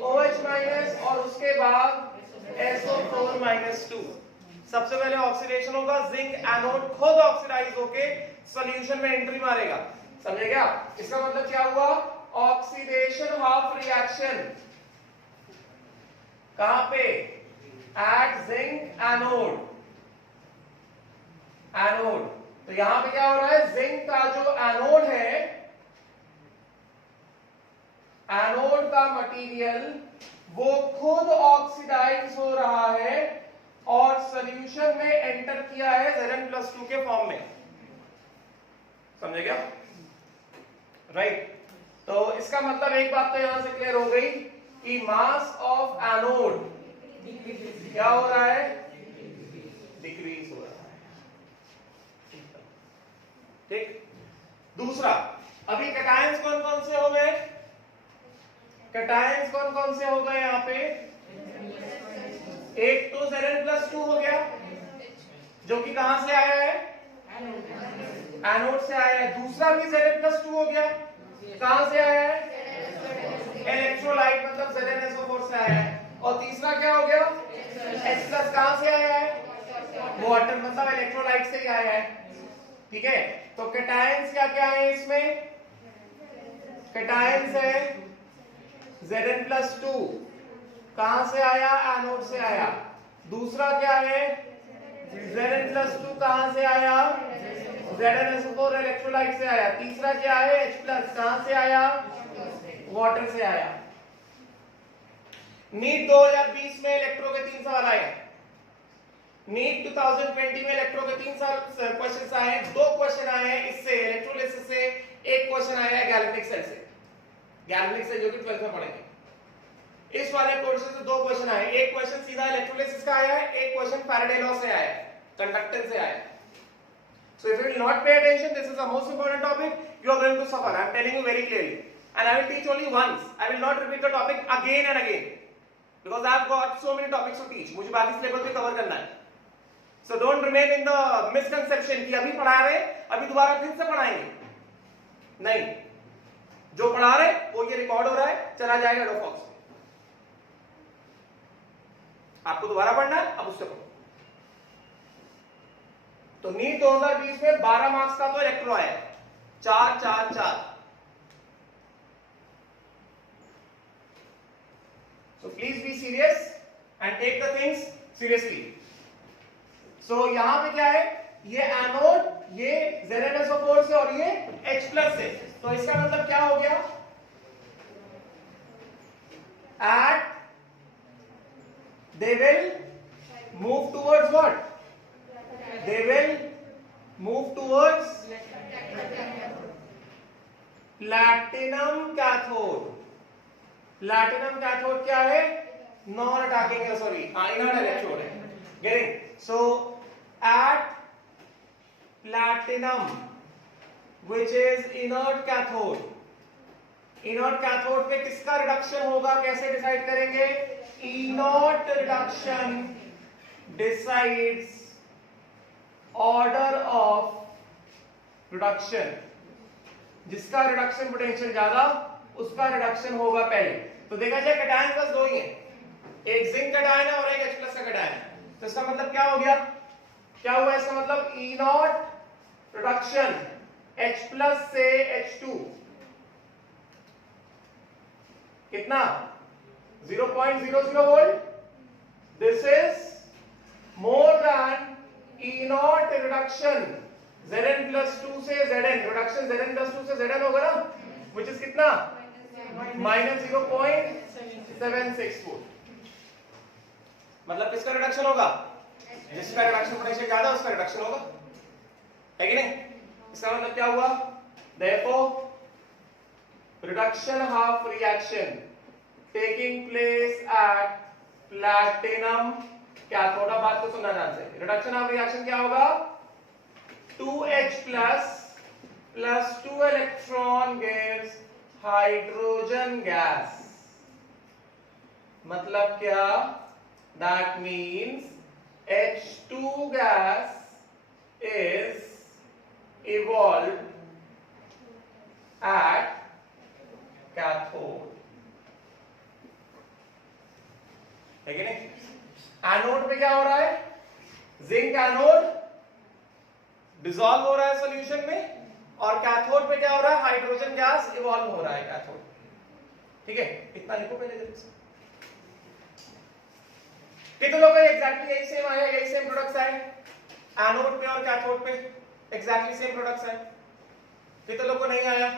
OH माइनस और उसके बाद SO4 माइनस 2। सबसे पहले ऑक्सीडेशन होगा, जिंक एनोड खुद ऑक्सीडाइज होके सॉल्यूशन में एंट्री मारेगा। समझे क्या? इसका मतलब क्या हुआ? ऑक्सीडेशन हाफ रिएक्शन कहां पे? Eight zinc anode. एनोड तो यहां पे क्या हो रहा है? जिंक का जो एनोड है, एनोड का मटेरियल वो खुद ऑक्सीडाइज हो रहा है और सॉल्यूशन में एंटर किया है Zn+2 के फॉर्म में। समझे क्या? राइट। तो इसका मतलब एक बात तो यहां से क्लियर हो गई कि मास ऑफ एनोड क्या हो रहा है? डिक्रीज हो रहा है। ठीक। दूसरा, अभी कैटायंस कौन कौन से हो गए? कैटायंस कौन कौन से हो गए यहां पे? एक तो Zn+2 हो गया, जो कि कहां से आया है? एनोड से आया है। दूसरा भी Zn+2 हो गया, कहां से आया है? इलेक्ट्रोलाइट, मतलब ZnSO4 से आया है। और तीसरा क्या हो गया? H+, कहां से आया है? वाटर, मतलब इलेक्ट्रोलाइट से ही आया है। ठीक है। तो कैटायंस क्या क्या है इसमें? कैटायंस है Zn+2, कहां से आया? एनोड से आया। दूसरा क्या है? Zn+2 कहां से आया? ZnSO4 इलेक्ट्रोलाइट से आया। तीसरा क्या है? H+, कहां से आया? वाटर से आया। नीट 2020 में इलेक्ट्रो के 3 सवाल आए। नीट 2020 में इलेक्ट्रो के 3 क्वेश्चन आए हैं। 2 क्वेश्चन आए हैं इससे, इलेक्ट्रोलिसिस से। एक क्वेश्चन आया है गैल्वेनिक सेल से, गैल्वेनिक सेल जो कि 12th में पढ़ेंगे। इस वाले पोर्शन से 2 क्वेश्चन आए। एक क्वेश्चन सीधा इलेक्ट्रोलिसिस का आया है, एक क्वेश्चन फैराडे लॉ से आया है, कंडक्टेंस से आया है। So if you will not pay attention, this is the most important topic. You are going to suffer. I am telling you very clearly. And I will teach only once. I will not repeat the topic again and again. Because I have got so many topics to teach. मुझे 42 level पे cover करना है. So don't remain in the misconception कि अभी पढ़ा रहे, अभी दोबारा फिर से पढ़ाएंगे. नहीं. जो पढ़ा रहे, वो ये रिकॉर्ड हो रहा है, चला जाएगा डॉक्स. आपको दोबारा पढ़ना है, अब उससे पढ़ो. तो नीट 2020 में 12 मार्क्स का तो इलेक्ट्रो आया है, 4 4 4. So please be serious and take the things seriously. So यहां पे क्या है? ये एनोड, ये ZnSO4 से और ये H+ से. तो इसका मतलब क्या हो गया? At they will move towards what? They will move towards platinum cathode. Platinum cathode क्या है? Non attacking, sorry, inert electrode है. Getting? So at platinum, which is inert cathode. Inert cathode पे किसका रिडक्शन होगा? कैसे डिसाइड करेंगे? E0 reduction decides order of reduction. जिसका reduction potential ज्यादा, उसका रिडक्शन होगा पहले. तो देखा जाए कैटायन बस 2 ही है, एक जिंक कैटायन है और एक H+ का कैटायन है. तो इसका मतलब क्या हो गया? क्या हुआ इसका मतलब? E0 रिडक्शन H+ से H2 कितना? 0.00 volt. This is more then E0 reduction Zn+2 से Zn. रिडक्शन Zn+2 से Zn होगा ना, which is कितना? -0.76 वोल्ट. मतलब किसका रिडक्शन होगा? जिसका रिडक्शन पोटेंशियल ज्यादा, उसका रिडक्शन होगा, है कि नहीं? इसका मतलब क्या हुआ? Therefore, reduction half reaction taking place at platinum क्या थोड़ा बात तो सुनना ध्यान से, रिडक्शन ऑफ रिएक्शन क्या होगा, 2H plus 2 electron gives hydrogen gas. मतलब क्या, that means H2 gas is evolved at cathode, है कि नहीं? एनोड पे क्या हो रहा है, जिंक एनोड डिसॉल्व हो रहा है सॉल्यूशन में, और कैथोड पे क्या हो रहा है, हाइड्रोजन गैस इवॉल्व हो रहा है कैथोड। ठीक है, इतना लिखो पहले जल्दी से। कितनों का एग्जैक्टली यही सेम आया, यही सेम प्रोडक्ट्स आए एनोड पे और कैथोड पे, एग्जैक्टली सेम प्रोडक्ट्स आए। कितनों को नहीं आया,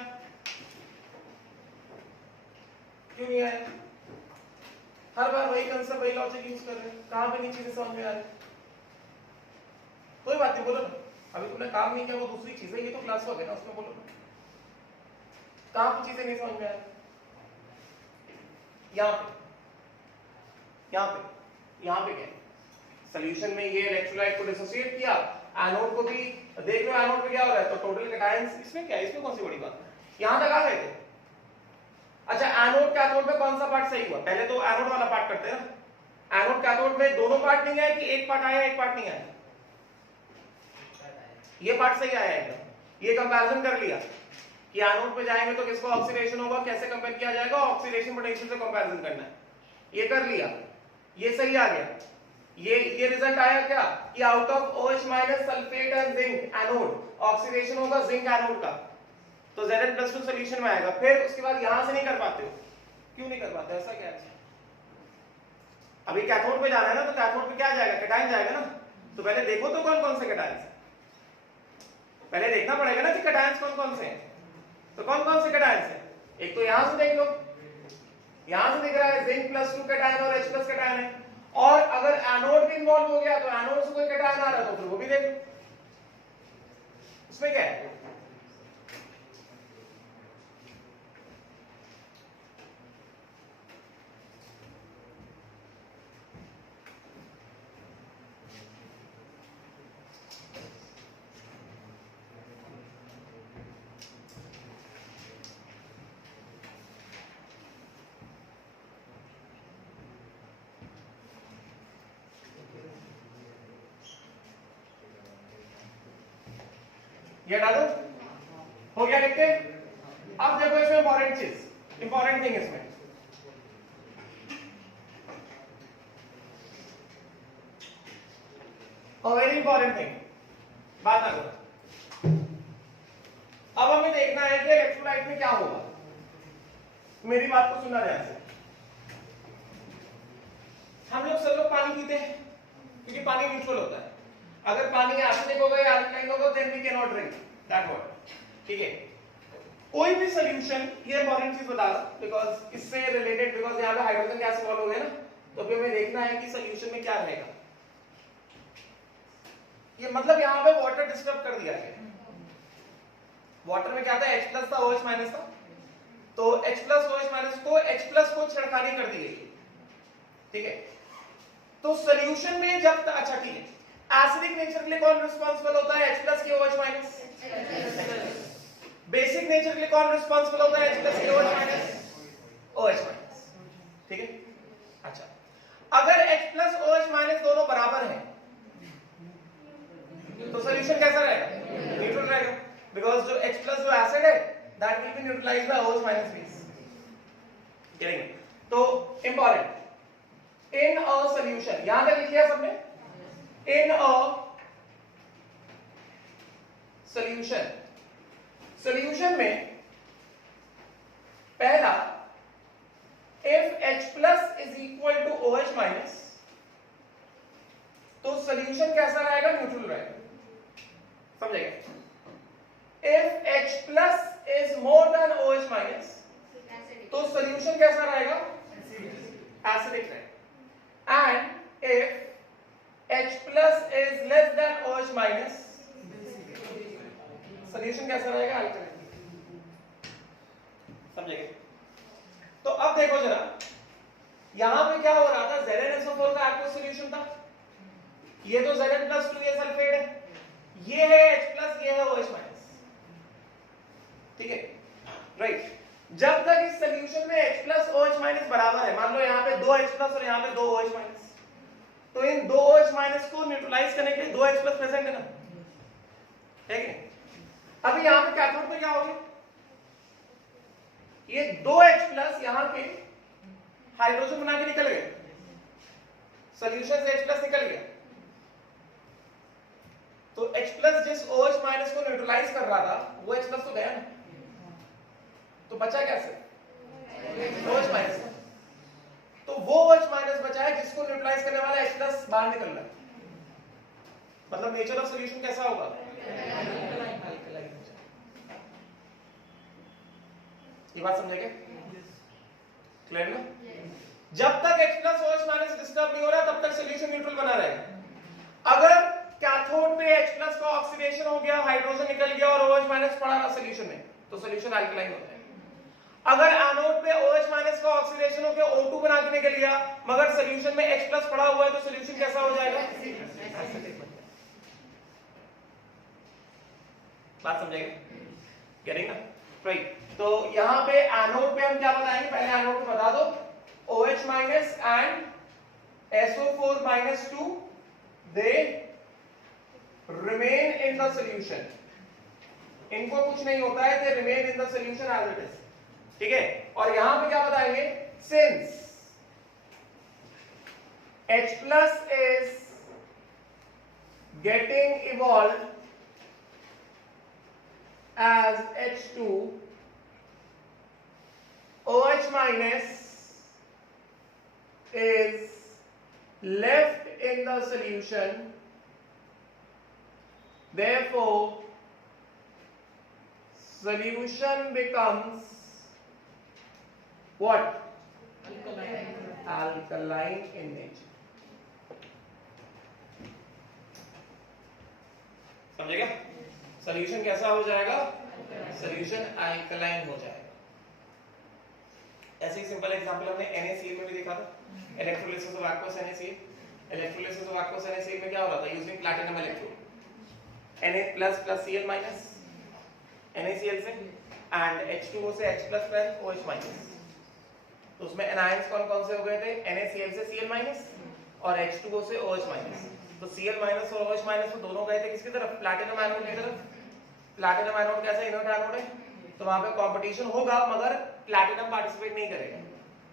क्यों नहीं आया? हर बार वही कंसेप्ट वही लॉजिक यूज कर रहे हैं, कहां पे नहीं चीजें समझ में आ रही? कोई बात नहीं, बोलो ना, अभी तुमने काम नहीं किया वो दूसरी चीज है, ये तो क्लास वर्क है ना, उसमें बोलो ना कहां पे चीजें नहीं समझ में आ रही। यहाँ पे क्या है, सोल्यूशन में ये इलेक्ट्रोलाइट को डिसोसिएट किया, एनोड को भी देख लो, एनोड पे क्या हो रहा है, तो टोटल कैटायंस, इसमें क्या है, इसमें कौन सी बड़ी बात है, यहां तक आ गए थे। अच्छा, एनोड कैथोड में कौन सा पार्ट सही हुआ, पहले तो एनोड वाला पार्ट करते हैं ना। एनोड कैथोड में दोनों पार्ट नहीं आए कि एक पार्ट आया एक पार्ट नहीं आया? ये पार्ट सही आया एकदम। ये कंपैरिजन कर लिया कि एनोड पे जाएंगे तो किसको ऑक्सीडेशन होगा, कैसे कंपेयर किया जाएगा, ऑक्सीडेशन पोटेंशियल से कंपैरिजन करना है, ये कर लिया, ये सही आ गया। ये रिजल्ट आया क्या कि out of OH minus sulphate and zinc anode oxidation होगा जिंक एनोड का, तो Zn+2 सॉल्यूशन में आएगा। फिर उसके बाद यहां से नहीं कर पाते हो, क्यों नहीं कर पाते, ऐसा क्या है? अभी कैथोड पे जाना है ना, तो कैथोड पे क्या जाएगा, कैटायन जाएगा ना। तो पहले देखो तो कौन कौन से कैटायंस, पहले देखना पड़ेगा ना कि कैटायंस कौन कौन से हैं। तो कौन कौन से कैटायंस हैं, एक तो यहां से देख लो, यहां से दिख रहा है Zn+2 कैटायन और H+ कैटायन है, और अगर एनोड भी इन्वॉल्व हो गया तो एनोड से कोई कैटायन आ रहा है तो फिर वो भी देख लो, उसमें क्या है। ये डालो, हो गया, लिखते। अब देखो इसमें इंपॉर्टेंट चीज, इंपॉर्टेंट थिंग इसमें, वेरी इंपॉर्टेंट थिंग, बात ना करो। अब हमें देखना है कि इलेक्ट्रोलाइट में क्या होगा। मेरी बात को सुनना ध्यान से। हम लोग सब लोग पानी पीते हैं क्योंकि पानी न्यूट्रल होता है। अगर पानी एसिडिक होगा या अल्कलाइन होगा then we can not drink that water, ठीक है। कोई भी सॉल्यूशन, ये इंपॉर्टेंट चीज बता रहा बिकॉज इससे रिलेटेड, बिकॉज यहां पे हाइड्रोजन गैस इवॉल्व हो गया ना, तो फिर हमें देखना है कि सॉल्यूशन में क्या रहेगा। ये मतलब यहां पे वाटर डिस्टर्ब कर दिया है। वाटर में क्या था, H+ था, OH- था, तो H+ OH- को H+ को छेड़खानी कर दी गई, ठीक है। तो सॉल्यूशन में जब, अच्छा ठीक है, एसिडिक नेचर के लिए कौन रिस्पांसिबल होता है, H+ के OH-। बेसिक नेचर के लिए कौन रिस्पांसिबल होता है, H+ के OH-, ठीक है। अच्छा, अगर H+ OH- दोनों बराबर हैं तो सॉल्यूशन कैसा रहेगा, न्यूट्रल रहेगा, बिकॉज जो H+ जो एसिड है that will be neutralised by OH- base, getting. तो इंपॉर्टेंट, इन अ सॉल्यूशन, यहां तक लिखिए सबने, इन अ सॉल्यूशन, सॉल्यूशन में पहला, if H+ is equal to OH-, तो सॉल्यूशन कैसा रहेगा, न्यूट्रल रहेगा, समझेगा। If H+ is more than OH-, तो सॉल्यूशन कैसा रहेगा, एसिडिक रहेगा। And if H+ is less than OH-, solution कैसा रहेगा, अल्कलाइन, समझेंगे। तो अब देखो जरा, यहां पे क्या हो रहा था, ZnSO4 का एक्वस सॉल्यूशन था, ये तो Zn+2 ये सल्फेट है, ये है H+, ये है OH-, ठीक है, राइट। जब तक इस सॉल्यूशन में H+ OH- बराबर है, मान लो यहाँ पे 2 H+ और यहाँ पे 2 OH-, तो इन 2 OH- को न्यूट्रलाइज करने के लिए 2 H+ प्रेजेंट है ना, ठीक है। अभी यहाँ पे कैथोड में क्या होगा, ये 2 H+ यहाँ के हाइड्रोजन बना के निकल गए, सॉल्यूशन से H+ निकल गया, तो H+ जिस OH- को न्यूट्रलाइज कर रहा था वो H+ तो गया ना, तो बचा कैसे OH-, तो वो OH- बचा है जिसको न्यूट्रलाइज करने वाला H+ बाहर निकल रहा है, मतलब नेचर ऑफ सॉल्यूशन कैसा होगा, ये बात समझेंगे, क्लियर ना। जब तक H+ OH- डिस्टर्ब नहीं हो रहा तब तक सॉल्यूशन न्यूट्रल बना रहेगा। अगर कैथोड पे H+ का ऑक्सीडेशन हो गया, हाइड्रोजन निकल गया और OH- पड़ा रहा सॉल्यूशन में, तो सॉल्यूशन अल्कलाइन होता है। अगर एनोड पे OH- का ऑक्सीडेशन हो गया, O2 बना के निकल गया, मगर सॉल्यूशन में H+ पड़ा हुआ है, तो सॉल्यूशन कैसा हो जाएगा, बात समझेंगे, गेटिंग ना, राइट। तो यहां पे एनोड पे हम क्या बताएंगे, पहले एनोड को बता दो, OH- and SO4- 2 they remain in the solution, इनको कुछ नहीं होता है, they remain in the solution as it is, ठीक है। और यहां पे क्या बताएंगे, since H+ is getting evolved as H2, OH- is left in the solution, therefore solution becomes what, alkaline in nature, समझेगा, सॉल्यूशन कैसा हो जाएगा, सॉल्यूशन अल्कलाइन हो जाएगा। ऐसे ही सिंपल एग्जांपल हमने NaCl में भी देखा था, electrolysis of aqueous NaCl, electrolysis of aqueous NaCl में क्या हो रहा था, using platinum electrode, Na++ Cl- NaCl से एंड H2O से H+ OH-, तो उसमें एनायंस कौन कौन से हो गए थे, NaCl से Cl- और H2O से OH-, तो Cl- और OH- तो दोनों गए थे किसकी तरफ, प्लैटिनम एनोड की तरफ। प्लैटिनम एनोड कैसा इनर्ट एनोड है, तो वहां पे कंपटीशन होगा मगर प्लैटिनम पार्टिसिपेट नहीं करेगा,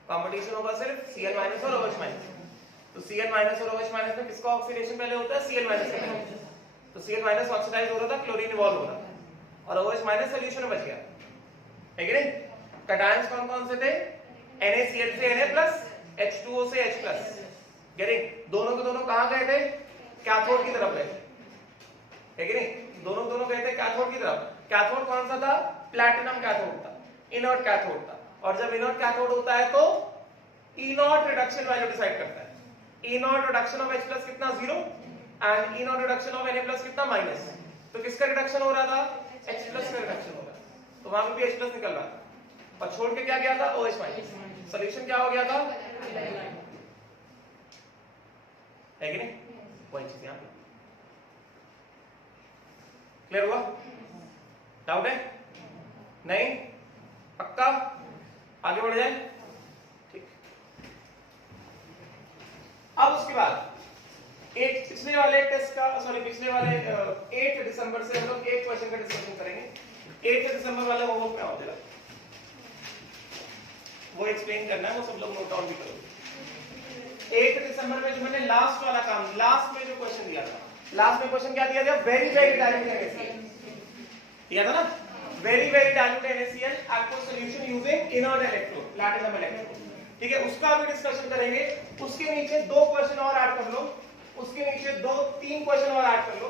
कंपटीशन होगा सिर्फ Cl- और OH-, तो Cl- और OH- में किसका ऑक्सीडेशन पहले होता है, Cl- का, तो Cl- ऑक्सीडाइज हो रहा था, क्लोरीन इवॉल्व हो रहा था, और OH- सॉल्यूशन में बच गया, है कि नहीं। कैटायंस कौन कौन से थे, NaCl से Na+, H2O से H+, गेटिंग, दोनों के दोनों कहां गए थे, कैथोड की तरफ गए, है कि नहीं, दोनों गए थे कैथोड की तरफ। कैथोड कौन सा था, प्लैटिनम कैथोड था, इनर्ट कैथोड था, और जब इनर्ट कैथोड होता है तो E0 रिडक्शन वैल्यू डिसाइड करता है, E0 रिडक्शन ऑफ H+ कितना 0 and E0 reduction of Na+ कितना माइनस, तो किसका रिडक्शन हो रहा था, H+ का रिडक्शन हो रहा था, तो वहां पे भी H+ निकल रहा था, और छोड़ के क्या गया था, OH-, सॉल्यूशन क्या हो गया था, है कि नहीं, वही चीज यहां पे क्लियर हुआ, डाउट है, नहीं, पक्का, आगे बढ़ जाए, ठीक। अब उसके बाद एक पिछले वाले टेस्ट का, सॉरी पिछले वाले 8 दिसंबर से हम लोग एक क्वेश्चन का डिस्कशन करेंगे। 8 दिसंबर वाले होमवर्क में आओ जरा, वो एक्सप्लेन करना है, वो सब लोग नोट डाउन भी करो। 8 दिसंबर में जो मैंने लास्ट वाला काम, लास्ट में जो क्वेश्चन दिया था, लास्ट में क्वेश्चन क्या दिया था, वेरी वेरी डायल्यूट NaCl दिया था ना, very very dilute NaCl aqueous solution using inert electrode, platinum electrode, ठीक है, उसका भी डिस्कशन करेंगे। उसके नीचे 2 क्वेश्चन और ऐड कर लो, उसके नीचे 2-3 क्वेश्चन और ऐड कर लो।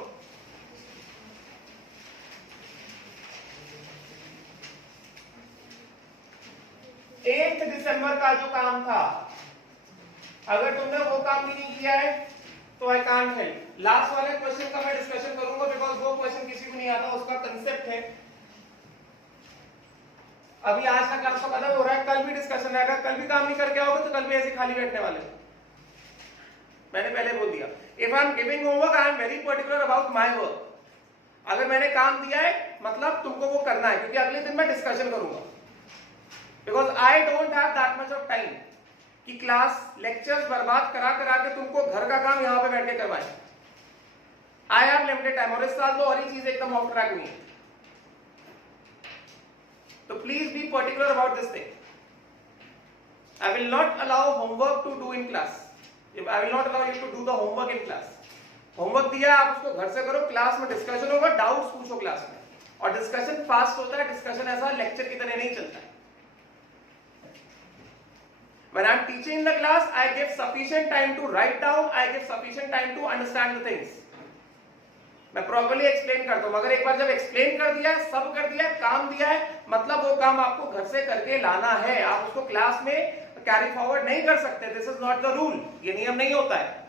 एट दिसंबर का जो काम था, अगर तुमने वो काम भी नहीं किया है तो आई कांट हेल्प। लास्ट वाले क्वेश्चन का मैं डिस्कशन करूंगा बिकॉज वो क्वेश्चन किसी को नहीं आता, उसका कंसेप्ट है। अभी आज का क्लास तो खत्म हो रहा है, कल भी डिस्कशन रहेगा, कल भी काम नहीं करके आओगे तो कल भी ऐसे खाली बैठने वाले। मैंने पहले बोल दिया if I am giving homework I am very particular about my work. अगर मैंने काम दिया है मतलब तुमको वो करना है, क्योंकि अगले दिन मैं डिस्कशन करूंगा। Because I don't have that much of time कि क्लास लेक्चर्स बर्बाद करा करा के तुमको घर का काम यहां पे बैठ के करवाएं। आई हैव लिमिटेड टाइम, और इस साल तो और ही चीजें एकदम ऑफ ट्रैक हुई है। तो please be particular about this thing. I will not allow homework to do in class. I will not allow you to do the homework in class. Homework दिया है आप उसको घर से करो, क्लास में डिस्कशन होगा, डाउट्स पूछो क्लास में, और डिस्कशन फास्ट होता है, डिस्कशन ऐसा लेक्चर की तरह नहीं चलता है। When I am teaching in the class, I give sufficient time to write down, I give sufficient time to understand the things. मैं प्रॉपर्ली एक्सप्लेन करता हूं। अगर एक बार जब एक्सप्लेन कर दिया है, सब कर दिया है, काम दिया है, मतलब वो काम आपको घर से करके लाना है, आप उसको क्लास में कैरी फॉरवर्ड नहीं कर सकते। This is not the rule, ये नियम नहीं होता है।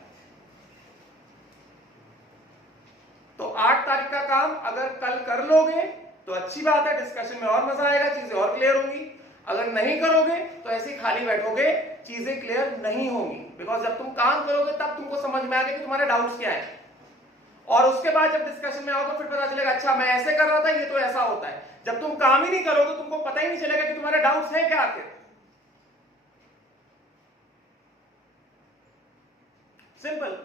तो 8 तारीख का काम अगर कल कर लोगे तो अच्छी बात है, डिस्कशन में और मजा आएगा, चीजें और क्लियर होंगी। अगर नहीं करोगे तो ऐसे ही खाली बैठोगे, चीजें क्लियर नहीं होंगी। बिकॉज जब तुम काम करोगे तब तुमको समझ में आएगा कि तुम्हारे डाउट्स क्या है, और उसके बाद जब डिस्कशन में आओगे फिर पता चलेगा अच्छा मैं ऐसे कर रहा था, ये तो ऐसा होता है। जब तुम काम ही नहीं करोगे तुमको पता ही नहीं चलेगा कि तुम्हारे डाउट्स हैं क्या आखिर। सिंपल।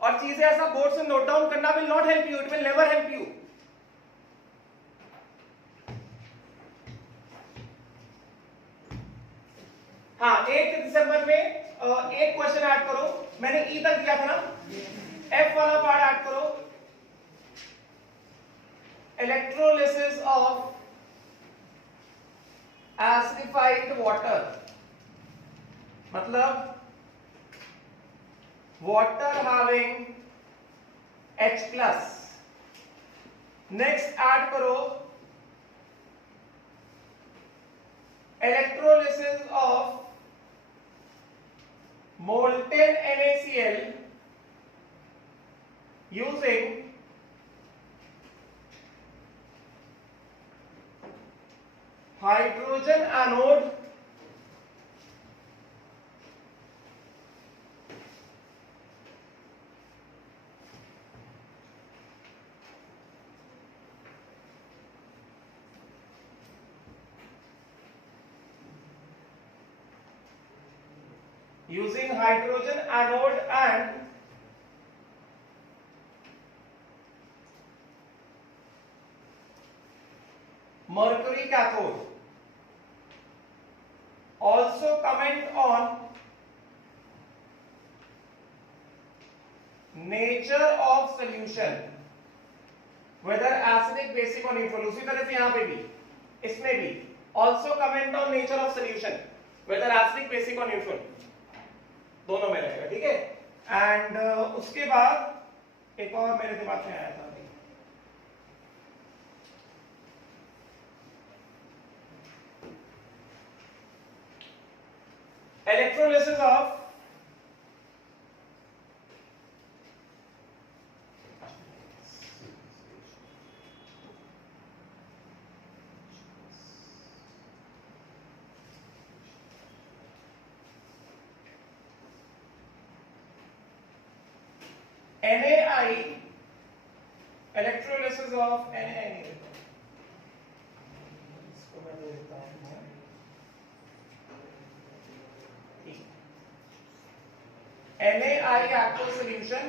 और चीजें ऐसा बोर्ड से नोट डाउन करना will not help you, it will never help you. हाँ, 1 दिसंबर में एक क्वेश्चन ऐड करो, मैंने ई तक दिया था ना, एफ वाला पार्ट ऐड करो। इलेक्ट्रोलिसिस ऑफ एसिडिफाइड वाटर, मतलब water having H plus। Next add करो electrolysis of molten NaCl using hydrogen anode using hydrogen anode and mercury cathode। Also comment on nature of solution, whether acidic, basic or neutral। उसी तरह से यहां पे भी, इसमें भी also comment on nature of solution, whether acidic, basic or neutral, दोनों में रहेगा, ठीक है। एंड उसके बाद एक और मेरे दिमाग में आया था, electrolysis of NaI, electrolysis of NaI, इसको मैं दे देता हूं, NaI aqueous solution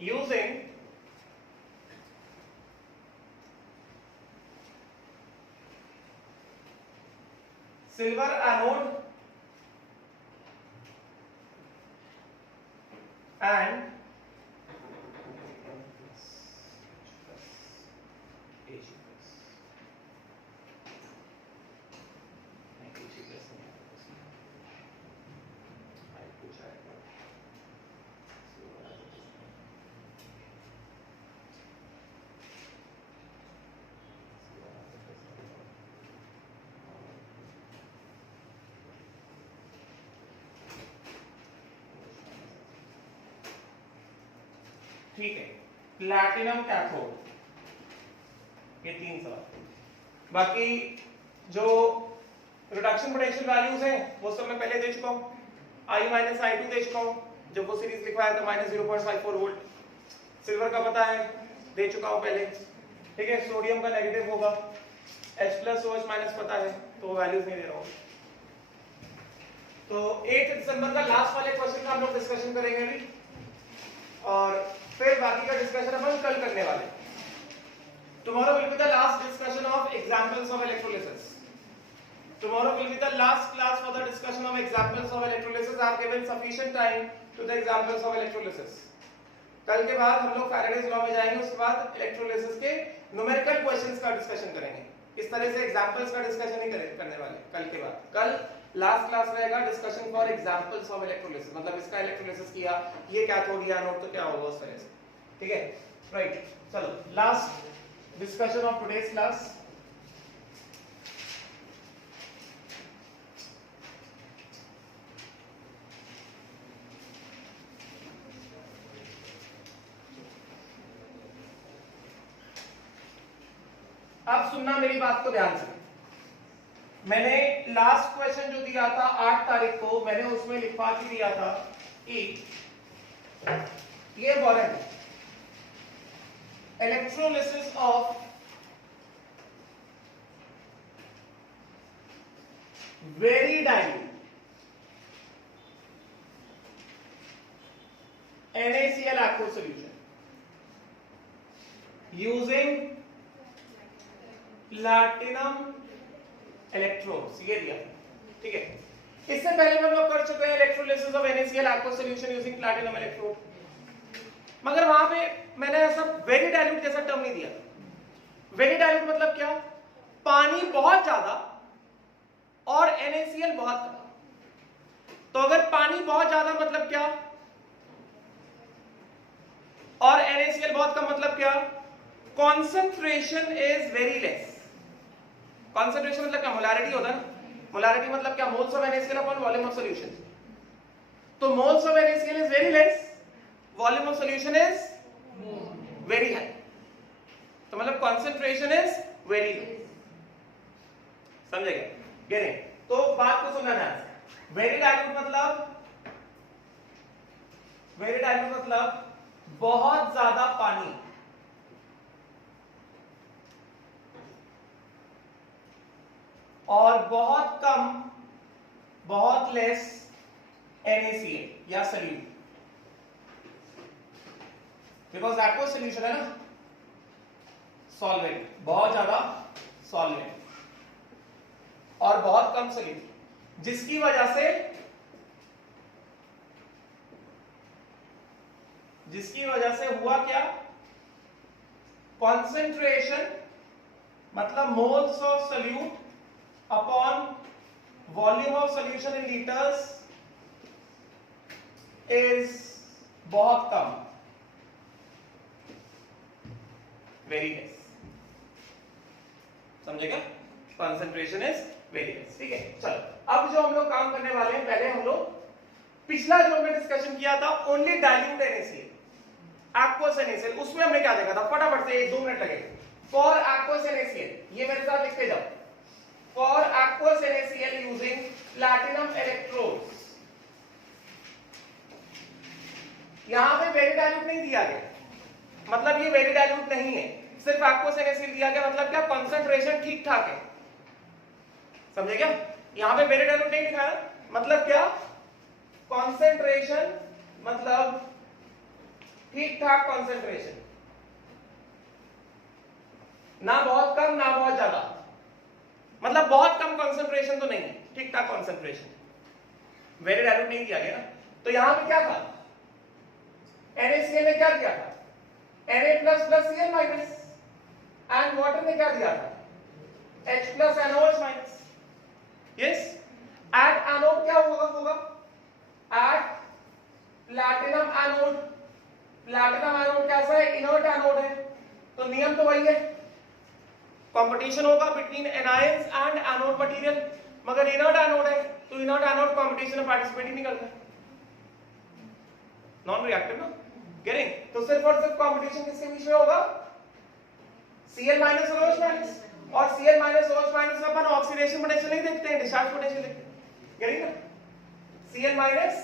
using silver anode and ठीक है, प्लैटिनम कैथोड, ये 3 सवाल। बाकी जो रिडक्शन पोटेंशियल वैल्यूज हैं वो सब मैं पहले दे चुका हूं, I माइनस I2 दे चुका हूं जब वो सीरीज लिखवाया था माइनस 0.54 वोल्ट। सिल्वर का पता है, दे चुका हूं पहले, ठीक है। सोडियम का नेगेटिव होगा, H प्लस OH माइनस पता है, तो वैल्यूज नहीं दे रहा हूं। तो 8 दिसंबर का लास्ट वाले क्वेश्चन का हम लोग डिस्कशन करेंगे अभी, और फिर बाकी का डिस्कशन अपन कल करने वाले। Tomorrow will be the last discussion of examples of electrolysis. Tomorrow will be the last class for the discussion of examples of electrolysis. I have given sufficient time to the examples of electrolysis. कल के बाद हम लोग Faraday's law में जाएंगे, उसके बाद electrolysis के न्यूमेरिकल क्वेश्चंस का डिस्कशन करेंगे। इस तरह से एग्जांपल्स का डिस्कशन नहीं करने वाले कल के बाद। कल लास्ट क्लास रहेगा discussion for examples of electrolysis, मतलब इसका इलेक्ट्रोलिसिस किया, ये कैथोड या एनोड तो क्या होगा उस तरह से, ठीक है। राइट, चलो last discussion of today's class. अब सुनना मेरी बात को ध्यान से। मैंने लास्ट क्वेश्चन जो दिया था 8 तारीख को, मैंने उसमें लिखवा के दिया था कि ये boron electrolysis of very dilute NaCl aqueous solution using platinum electrodes, ये दिया, ठीक है। इससे पहले हम लोग कर चुके हैं electrolysis of NaCl aqueous solution using platinum electrode, मगर वहां पे मैंने ऐसा वेरी डाइल्यूट जैसा टर्म नहीं दिया। वेरी डाइल्यूट मतलब क्या? पानी बहुत ज्यादा और NaCl बहुत कम। तो अगर पानी बहुत ज्यादा मतलब क्या और NaCl बहुत कम मतलब क्या? Concentration is very less. Concentration मतलब क्या? मोलारिटी होता है ना। मोलारिटी मतलब क्या? Moles of NaCl upon volume of solution. तो moles of NaCl is very less, volume of solution is very high. तो मतलब कॉन्सेंट्रेशन इज वेरी लो। समझेगा? गेटिंग? तो बात को सुनना ध्यान से। वेरी डाइल्यूट मतलब बहुत ज्यादा पानी और बहुत कम, बहुत लेस NaCl या सॉल्यूट, बिकॉज एक्वस सॉल्यूशन है ना, सॉल्वेंट, बहुत ज्यादा सॉल्वेंट और बहुत कम सॉल्यूट, जिसकी वजह से हुआ क्या? कॉन्सेंट्रेशन मतलब moles of solute upon volume of solution in liters is बहुत कम, very less। समझेगा? concentration is very less, ठीक है। चलो अब जो हम लोग काम करने वाले हैं, पहले हम लोग पिछला जो हमने डिस्कशन किया था only dilute NaCl, aqueous NaCl, उसमें हमने क्या देखा था? फटाफट से 1-2 मिनट लगेगा। फॉर aqueous NaCl, ये मेरे साथ लिखते जाओ। For aqueous NaCl using platinum electrodes, यहां पे वेरी डाइल्यूट नहीं दिया गया, मतलब ये वेरी डाइल्यूट नहीं है, सिर्फ aqueous NaCl दिया गया। मतलब क्या? कंसंट्रेशन ठीक ठाक है। समझे क्या? यहां पे वेरी डाइल्यूट नहीं लिखा है, मतलब क्या? कंसंट्रेशन मतलब ठीक ठाक कंसंट्रेशन, ना बहुत कम ना बहुत ज्यादा, मतलब बहुत कम कंसंट्रेशन तो नहीं है, ठीक ठाक कंसंट्रेशन। वेरी डाइल्यूट नहीं दिया गया ना। तो यहां पे क्या था? NaCl ने क्या दिया था? Na plus plus Cl minus, and water ने क्या दिया था? H plus NaOH minus. Yes, at anode क्या होगा? At platinum anode. Platinum anode कैसा है? इनर्ट एनोड है, तो नियम तो वही है, कंपटीशन होगा between anions and anode material, मगर इनर्ट एनोड है तो इनर्ट एनोड कंपटीशन में पार्टिसिपेट ही नहीं करता, नॉन रिएक्टिव ना। गेटिंग? तो सिर्फ और सिर्फ कंपटीशन किसके बीच में होगा? Cl माइनस और OH माइनस। और Cl माइनस OH माइनस अपन ऑक्सीडेशन पोटेंशियल नहीं देखते हैं, डिस्चार्ज पोटेंशियल देखते हैं, करेंगे ना? Cl minus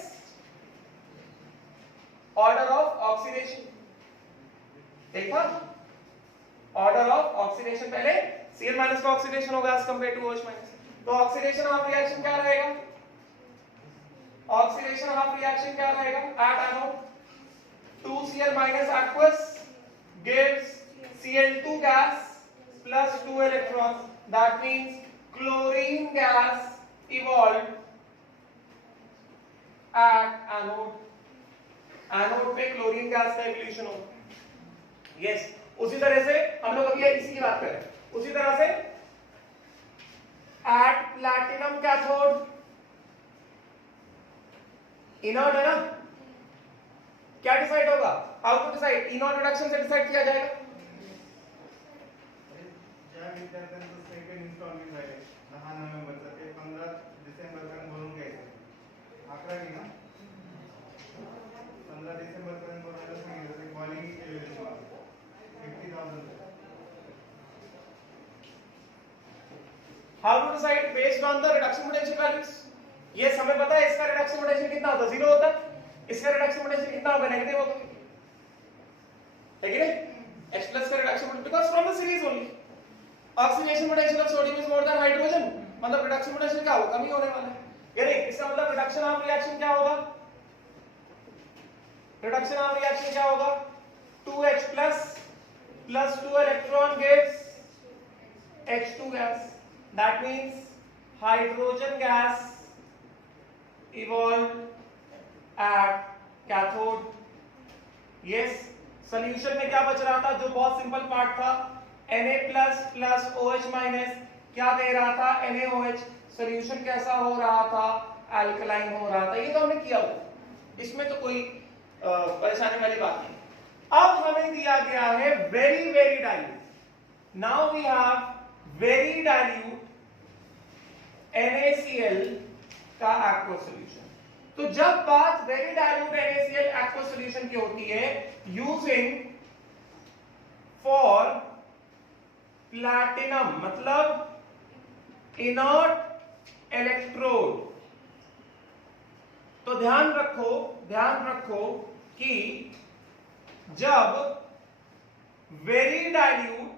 order of oxidation, देखा ऑर्डर ऑफ ऑक्सीडेशन, पहले Cl माइनस का ऑक्सीडेशन होगा as compare to OH minus, तो ऑक्सीडेशन ऑफ रिएक्शन क्या रहेगा? ऑक्सीडेशन ऑफ रिएक्शन क्या रहेगा? At anode 2Cl minus aqueous gives Cl2 gas plus 2 electrons. That means chlorine gas evolved at anode. Anode पे chlorine gas का evolution हो। Yes, उसी तरह से हम लोग अभी इसी की बात कर रहे हैं। उसी तरह से एट प्लैटिनम कैथोड, इनर्ट है ना, क्या डिसाइड होगा? How to decide? Inert reduction से डिसाइड किया जाएगा। ज्या विद्यार्थ्यांचं सेकंड इन्स्टॉलमेंट झाले 10 नोव्हेंबरचं ते 15 डिसेंबर पर्यंत भरून घ्यायचं, 11 ना 15 डिसेंबर पर्यंत भरायला सांगितलं, ते कॉलिंग केलेलं 50,000। How to decide? Based on the reduction potential values. ये हमें पता है इसका रिडक्शन पोटेंशियल कितना होता है? 0 होता है। इसका रिडक्शन पोटेंशियल कितना होगा? नेगेटिव होगा, है कि नहीं? H प्लस का reduction potential, because from the series only oxidation potential of sodium is more then hydrogen, मतलब रिडक्शन पोटेंशियल क्या होगा? कम ही होने वाला है, यानी इसका मतलब रिडक्शन ऑफ रिएक्शन क्या होगा? रिडक्शन ऑफ रिएक्शन क्या होगा? 2H plus 2 electron gives H2 gas. That means hydrogen gas evolved at cathode. Yes, solution में क्या बच रहा था? जो बहुत सिंपल पार्ट था, Na plus OH माइनस क्या दे रहा था? NaOH। सॉल्यूशन कैसा हो रहा था? अल्कलाइन हो रहा था। ये तो हमने किया हुआ, इसमें तो कोई परेशानी वाली बात नहीं। अब हमें दिया गया है very very dilute. Now we have very dilute NaCl का एक्वस सॉल्यूशन। तो जब बात very dilute NaCl aqueous solution की होती है, यूजिंग फॉर प्लैटिनम, मतलब इनर्ट इलेक्ट्रोड, तो ध्यान रखो कि जब वेरी डाइल्यूट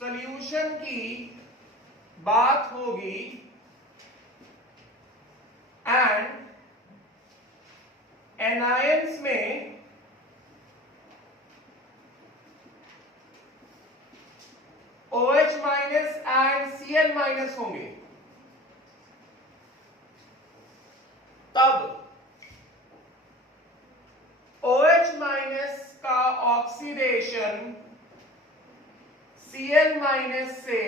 सॉल्यूशन की बात होगी एंड एनायंस में OH minus and Cl minus होंगे, तब OH माइनस का ऑक्सीडेशन Cl माइनस से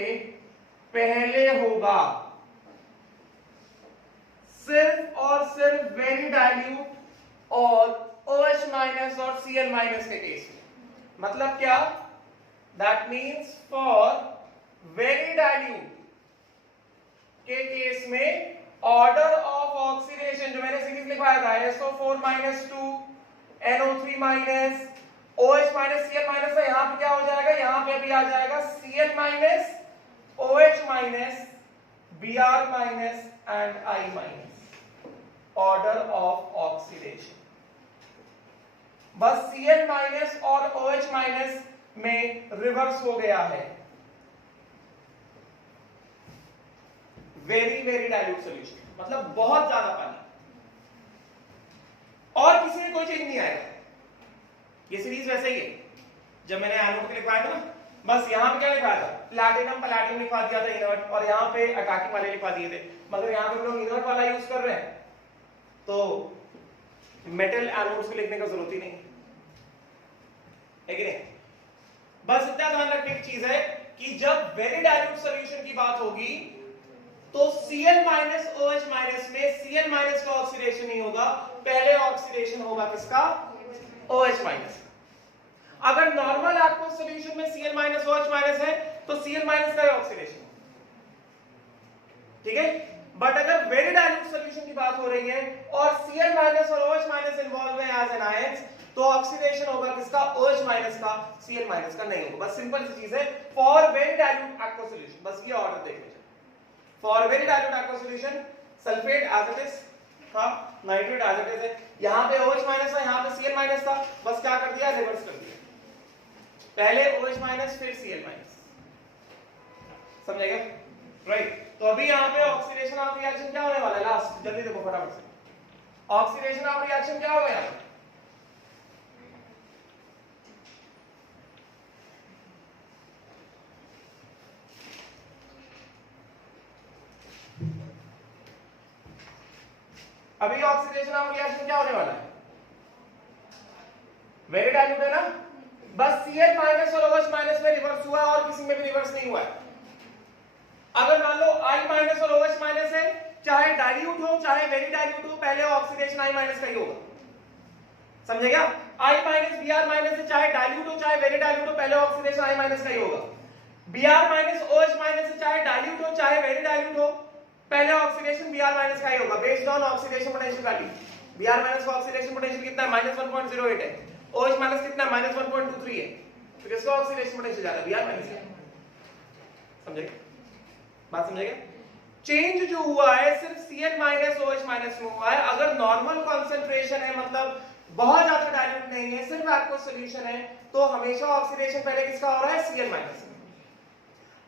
पहले होगा, सिर्फ और सिर्फ वेरी डाइल्यूट और OH माइनस और Cl माइनस के केस में। मतलब क्या? That means for very dilute के केस में ऑर्डर ऑफ ऑक्सीडेशन जो मैंने सीरीज लिखवाया था, SO4 minus 2 NO3 minus OH minus Cl minus, यहां पे क्या हो जाएगा? यहां पे अभी आ जाएगा Cl minus OH minus Br minus and I minus, order of oxidation. बस Cl माइनस और OH माइनस में रिवर्स हो गया है। वेरी वेरी डाइल्यूट सॉल्यूशन मतलब बहुत ज्यादा पानी, और किसी में कोई चेंज नहीं आएगा। ये सीरीज वैसे ही है, जब मैंने एनोड के लिखवाया था ना, बस यहां पे क्या लिखवाया था? प्लैटिनम लिखवा दिया था इनर्ट, और यहां पे अटैकिंग वाले लिखवा दिए थे। मगर यहां पे लोग इनर्ट वाला यूज कर रहे हैं, तो मेटल एनोड्स को लिखने का जरूरत ही नहीं है कि नहीं? बस इतना ध्यान रखने की चीज है कि जब वेरी डाइल्यूट सॉल्यूशन की बात होगी तो Cl माइनस OH माइनस में Cl माइनस का ऑक्सीडेशन नहीं होगा, पहले ऑक्सीडेशन होगा किसका? OH minus. अगर नॉर्मल एक्वस सॉल्यूशन में Cl माइनस OH माइनस है तो Cl माइनस का ऑक्सीडेशन, ठीक है? बट अगर वेरी डाइल्यूट सॉल्यूशन की बात हो रही है और Cl माइनस और OH माइनस इन्वॉल्व है एज एन आयंस, तो ऑक्सीडेशन होगा किसका, OH माइनस का, Cl माइनस का नहीं होगा। बस सिंपल सी चीज है। For very dilute aqua solution, बस ये ऑर्डर देख लीजिए। For very dilute aqua solution sulphate as it is था, नाइट्रेट एज इट इज है, यहां पे OH माइनस था, यहां पे Cl माइनस था, बस क्या कर दिया, रिवर्स कर दिया, पहले OH माइनस फिर Cl माइनस, समझेगा, राइट। तो अभी यहां पे ऑक्सीडेशन ऑफ रिएक्शन क्या होने वाला है, लास्ट जल्दी देखो फटाफट से, ऑक्सीडेशन ऑफ रिएक्शन क्या होगा यहां, अभी ऑक्सीडेशन ऑफ रिएक्शन क्या होने वाला है, वेरी डाइल्यूट है ना, बस Cl माइनस और OH माइनस में रिवर्स हुआ और किसी में भी रिवर्स नहीं हुआ है। अगर मान लो I माइनस और OH माइनस है, चाहे डाइल्यूट हो चाहे वेरी डाइल्यूट हो, पहले ऑक्सीडेशन I माइनस का ही होगा, समझेगा। I माइनस Br माइनस है, चाहे डाइल्यूट हो चाहे वेरी डाइल्यूट हो, पहले ऑक्सीडेशन I माइनस का ही होगा। Br माइनस OH माइनस है, चाहे डाइल्यूट हो चाहे वेरी डाइल्यूट हो, पहले ऑक्सीडेशन Br माइनस का ही होगा, based on oxidation potential value. Br minus का ऑक्सीडेशन पोटेंशियल कितना है, -1.08 है, OH माइनस कितना है, -1.23 है, तो किसका ऑक्सीडेशन पोटेंशियल ज्यादा है, Br माइनस का, समझेगा, बात समझेगा। चेंज जो हुआ है सिर्फ Cl माइनस OH माइनस में हुआ है। अगर नॉर्मल कंसंट्रेशन है, मतलब बहुत ज्यादा डाइल्यूट नहीं है, सिर्फ आपको सॉल्यूशन है, तो हमेशा ऑक्सीडेशन पहले किसका हो रहा है, Cl माइनस।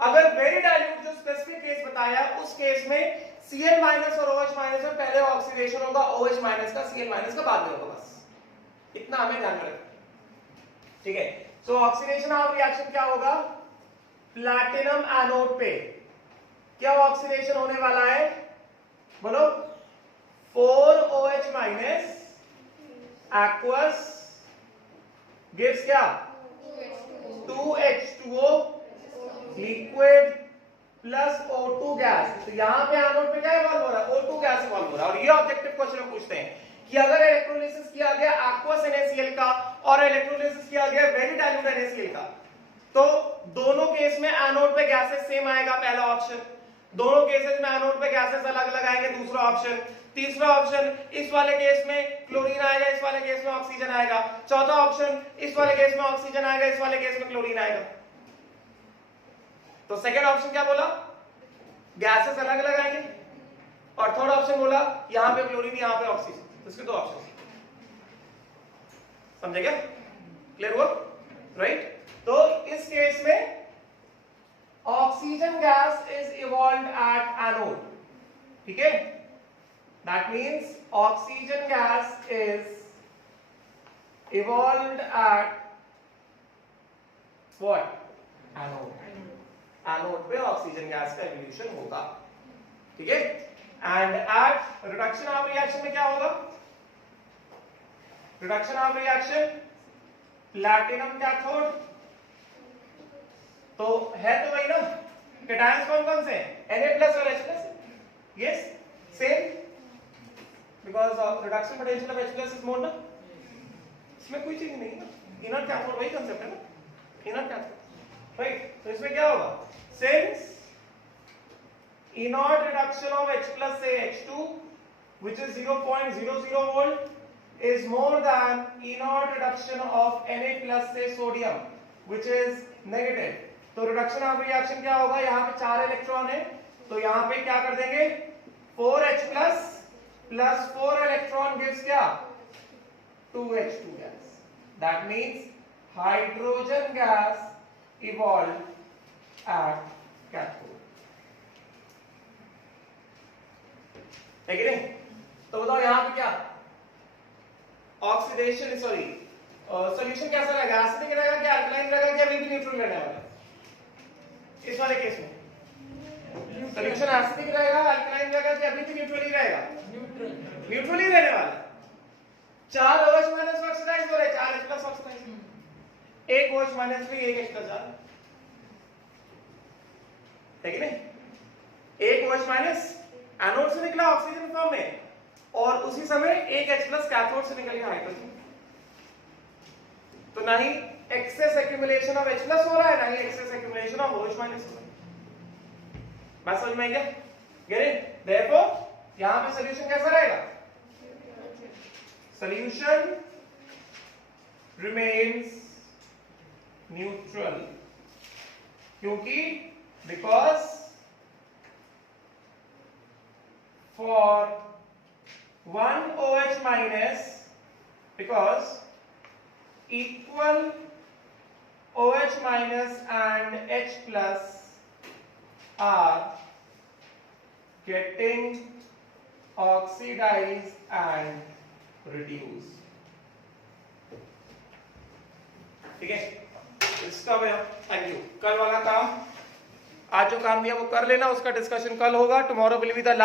अगर वेरी डाइल्यूट जो स्पेसिफिक केस बताया, उस केस में Cl माइनस और OH माइनस में पहले ऑक्सीडेशन होगा, OH माइनस का, Cl माइनस का बाद में होगा, बस इतना हमें ध्यान में रखना, ठीक है। सो ऑक्सीडेशन ऑफ रिएक्शन क्या होगा, प्लैटिनम एनोड पे क्या ऑक्सीडेशन होने वाला है, बोलो, 4OH माइनस aqueous gives क्या, 2H2O liquid plus O2 gas. तो यहां पे एनोड पे क्या इवॉल्व हो रहा है, O2 गैस इवॉल्व हो रहा है। और ये ऑब्जेक्टिव क्वेश्चन पूछते हैं कि अगर इलेक्ट्रोलिसिस किया गया aqueous NaCl का और इलेक्ट्रोलिसिस किया गया वेरी डाइल्यूट NaCl का, तो दोनों केस में एनोड पे गैसेस सेम आएगा, पहला ऑप्शन। दोनों केसेस में एनोड पे गैसेस अलग अलग आएंगे, दूसरा ऑप्शन। तीसरा ऑप्शन, इस वाले केस में क्लोरीन आएगा, इस वाले केस में ऑक्सीजन आएगा। चौथा ऑप्शन, इस वाले केस में ऑक्सीजन आएगा, इस वाले केस में क्लोरीन आएगा। तो सेकंड ऑप्शन क्या बोला, गैसेस अलग अलग आएंगे। और थर्ड ऑप्शन बोला यहां पे क्लोरीन यहां पे ऑक्सीजन। तो इसके दो ऑप्शन, समझे क्या, क्लियर हुआ, राइट। तो इस केस में oxygen gas is evolved at anode, ठीक है। That means oxygen gas is evolved at what, anode. Anode पे ऑक्सीजन गैस का इवोल्यूशन होगा, ठीक है। And at reduction of reaction में क्या होगा, reduction of reaction platinum cathode, तो है तो वही ना, कैटायंस कौन कौन से हैं, Na+ और H+, yes same, because reduction potential of H+ is मोर ना, इसमें कोई चीज नहीं ना, इनर कैथोड वही कांसेप्ट है ना, इनर कैथोड, राइट। तो इसमें क्या होगा, since inert reduction of H+ से H2 which is 0.00 volt is more than inert reduction of Na+ से sodium which is negative। तो रिडक्शन ऑफ रिएक्शन क्या होगा, यहां पे 4 इलेक्ट्रॉन है, तो यहां पे क्या कर देंगे, 4H+ plus 4 electron gives क्या, 2H2 gas। That means hydrogen gas evolved at cathode, है कि नहीं। तो बताओ यहां पे क्या ऑक्सीडेशन, सॉरी सॉल्यूशन कैसा रहेगा, एसिडिक रहेगा क्या, अल्कलाइन रहेगा क्या, अभी भी न्यूट्रल रहने वाला है। इस वाले केस में सॉल्यूशन एसिडिक रहेगा, अल्कलाइन रहेगा कि अभी भी न्यूट्रल ही रहेगा, न्यूट्रल ही रहने वाला है। 4 OH माइनस ऑक्सीडाइज हो रहे हैं, 4 H+ ऑक्सीडाइज, 1 OH माइनस भी 1 H+ जा रहा है कि नहीं। 1 OH माइनस एनोड से निकला ऑक्सीजन फॉर्म में, और उसी समय 1 H+ कैथोड से निकल गया हाइड्रोजन। तो ना ही एक्सेस एक्यूमुलेशन ऑफ H+ हो रहा है, ना ही excess accumulation of OH minus हो रहा है। बात समझ में आई क्या, गेट इट। देयरफॉर यहां पे सॉल्यूशन कैसा रहेगा, सॉल्यूशन remains neutral, क्योंकि because for one OH minus, because equal OH minus and H plus are getting oxidized and reduced. ठीक है, इसका थैंक यू। कल वाला काम, आज जो काम दिया वो कर लेना, उसका डिस्कशन कल होगा। Tomorrow will be the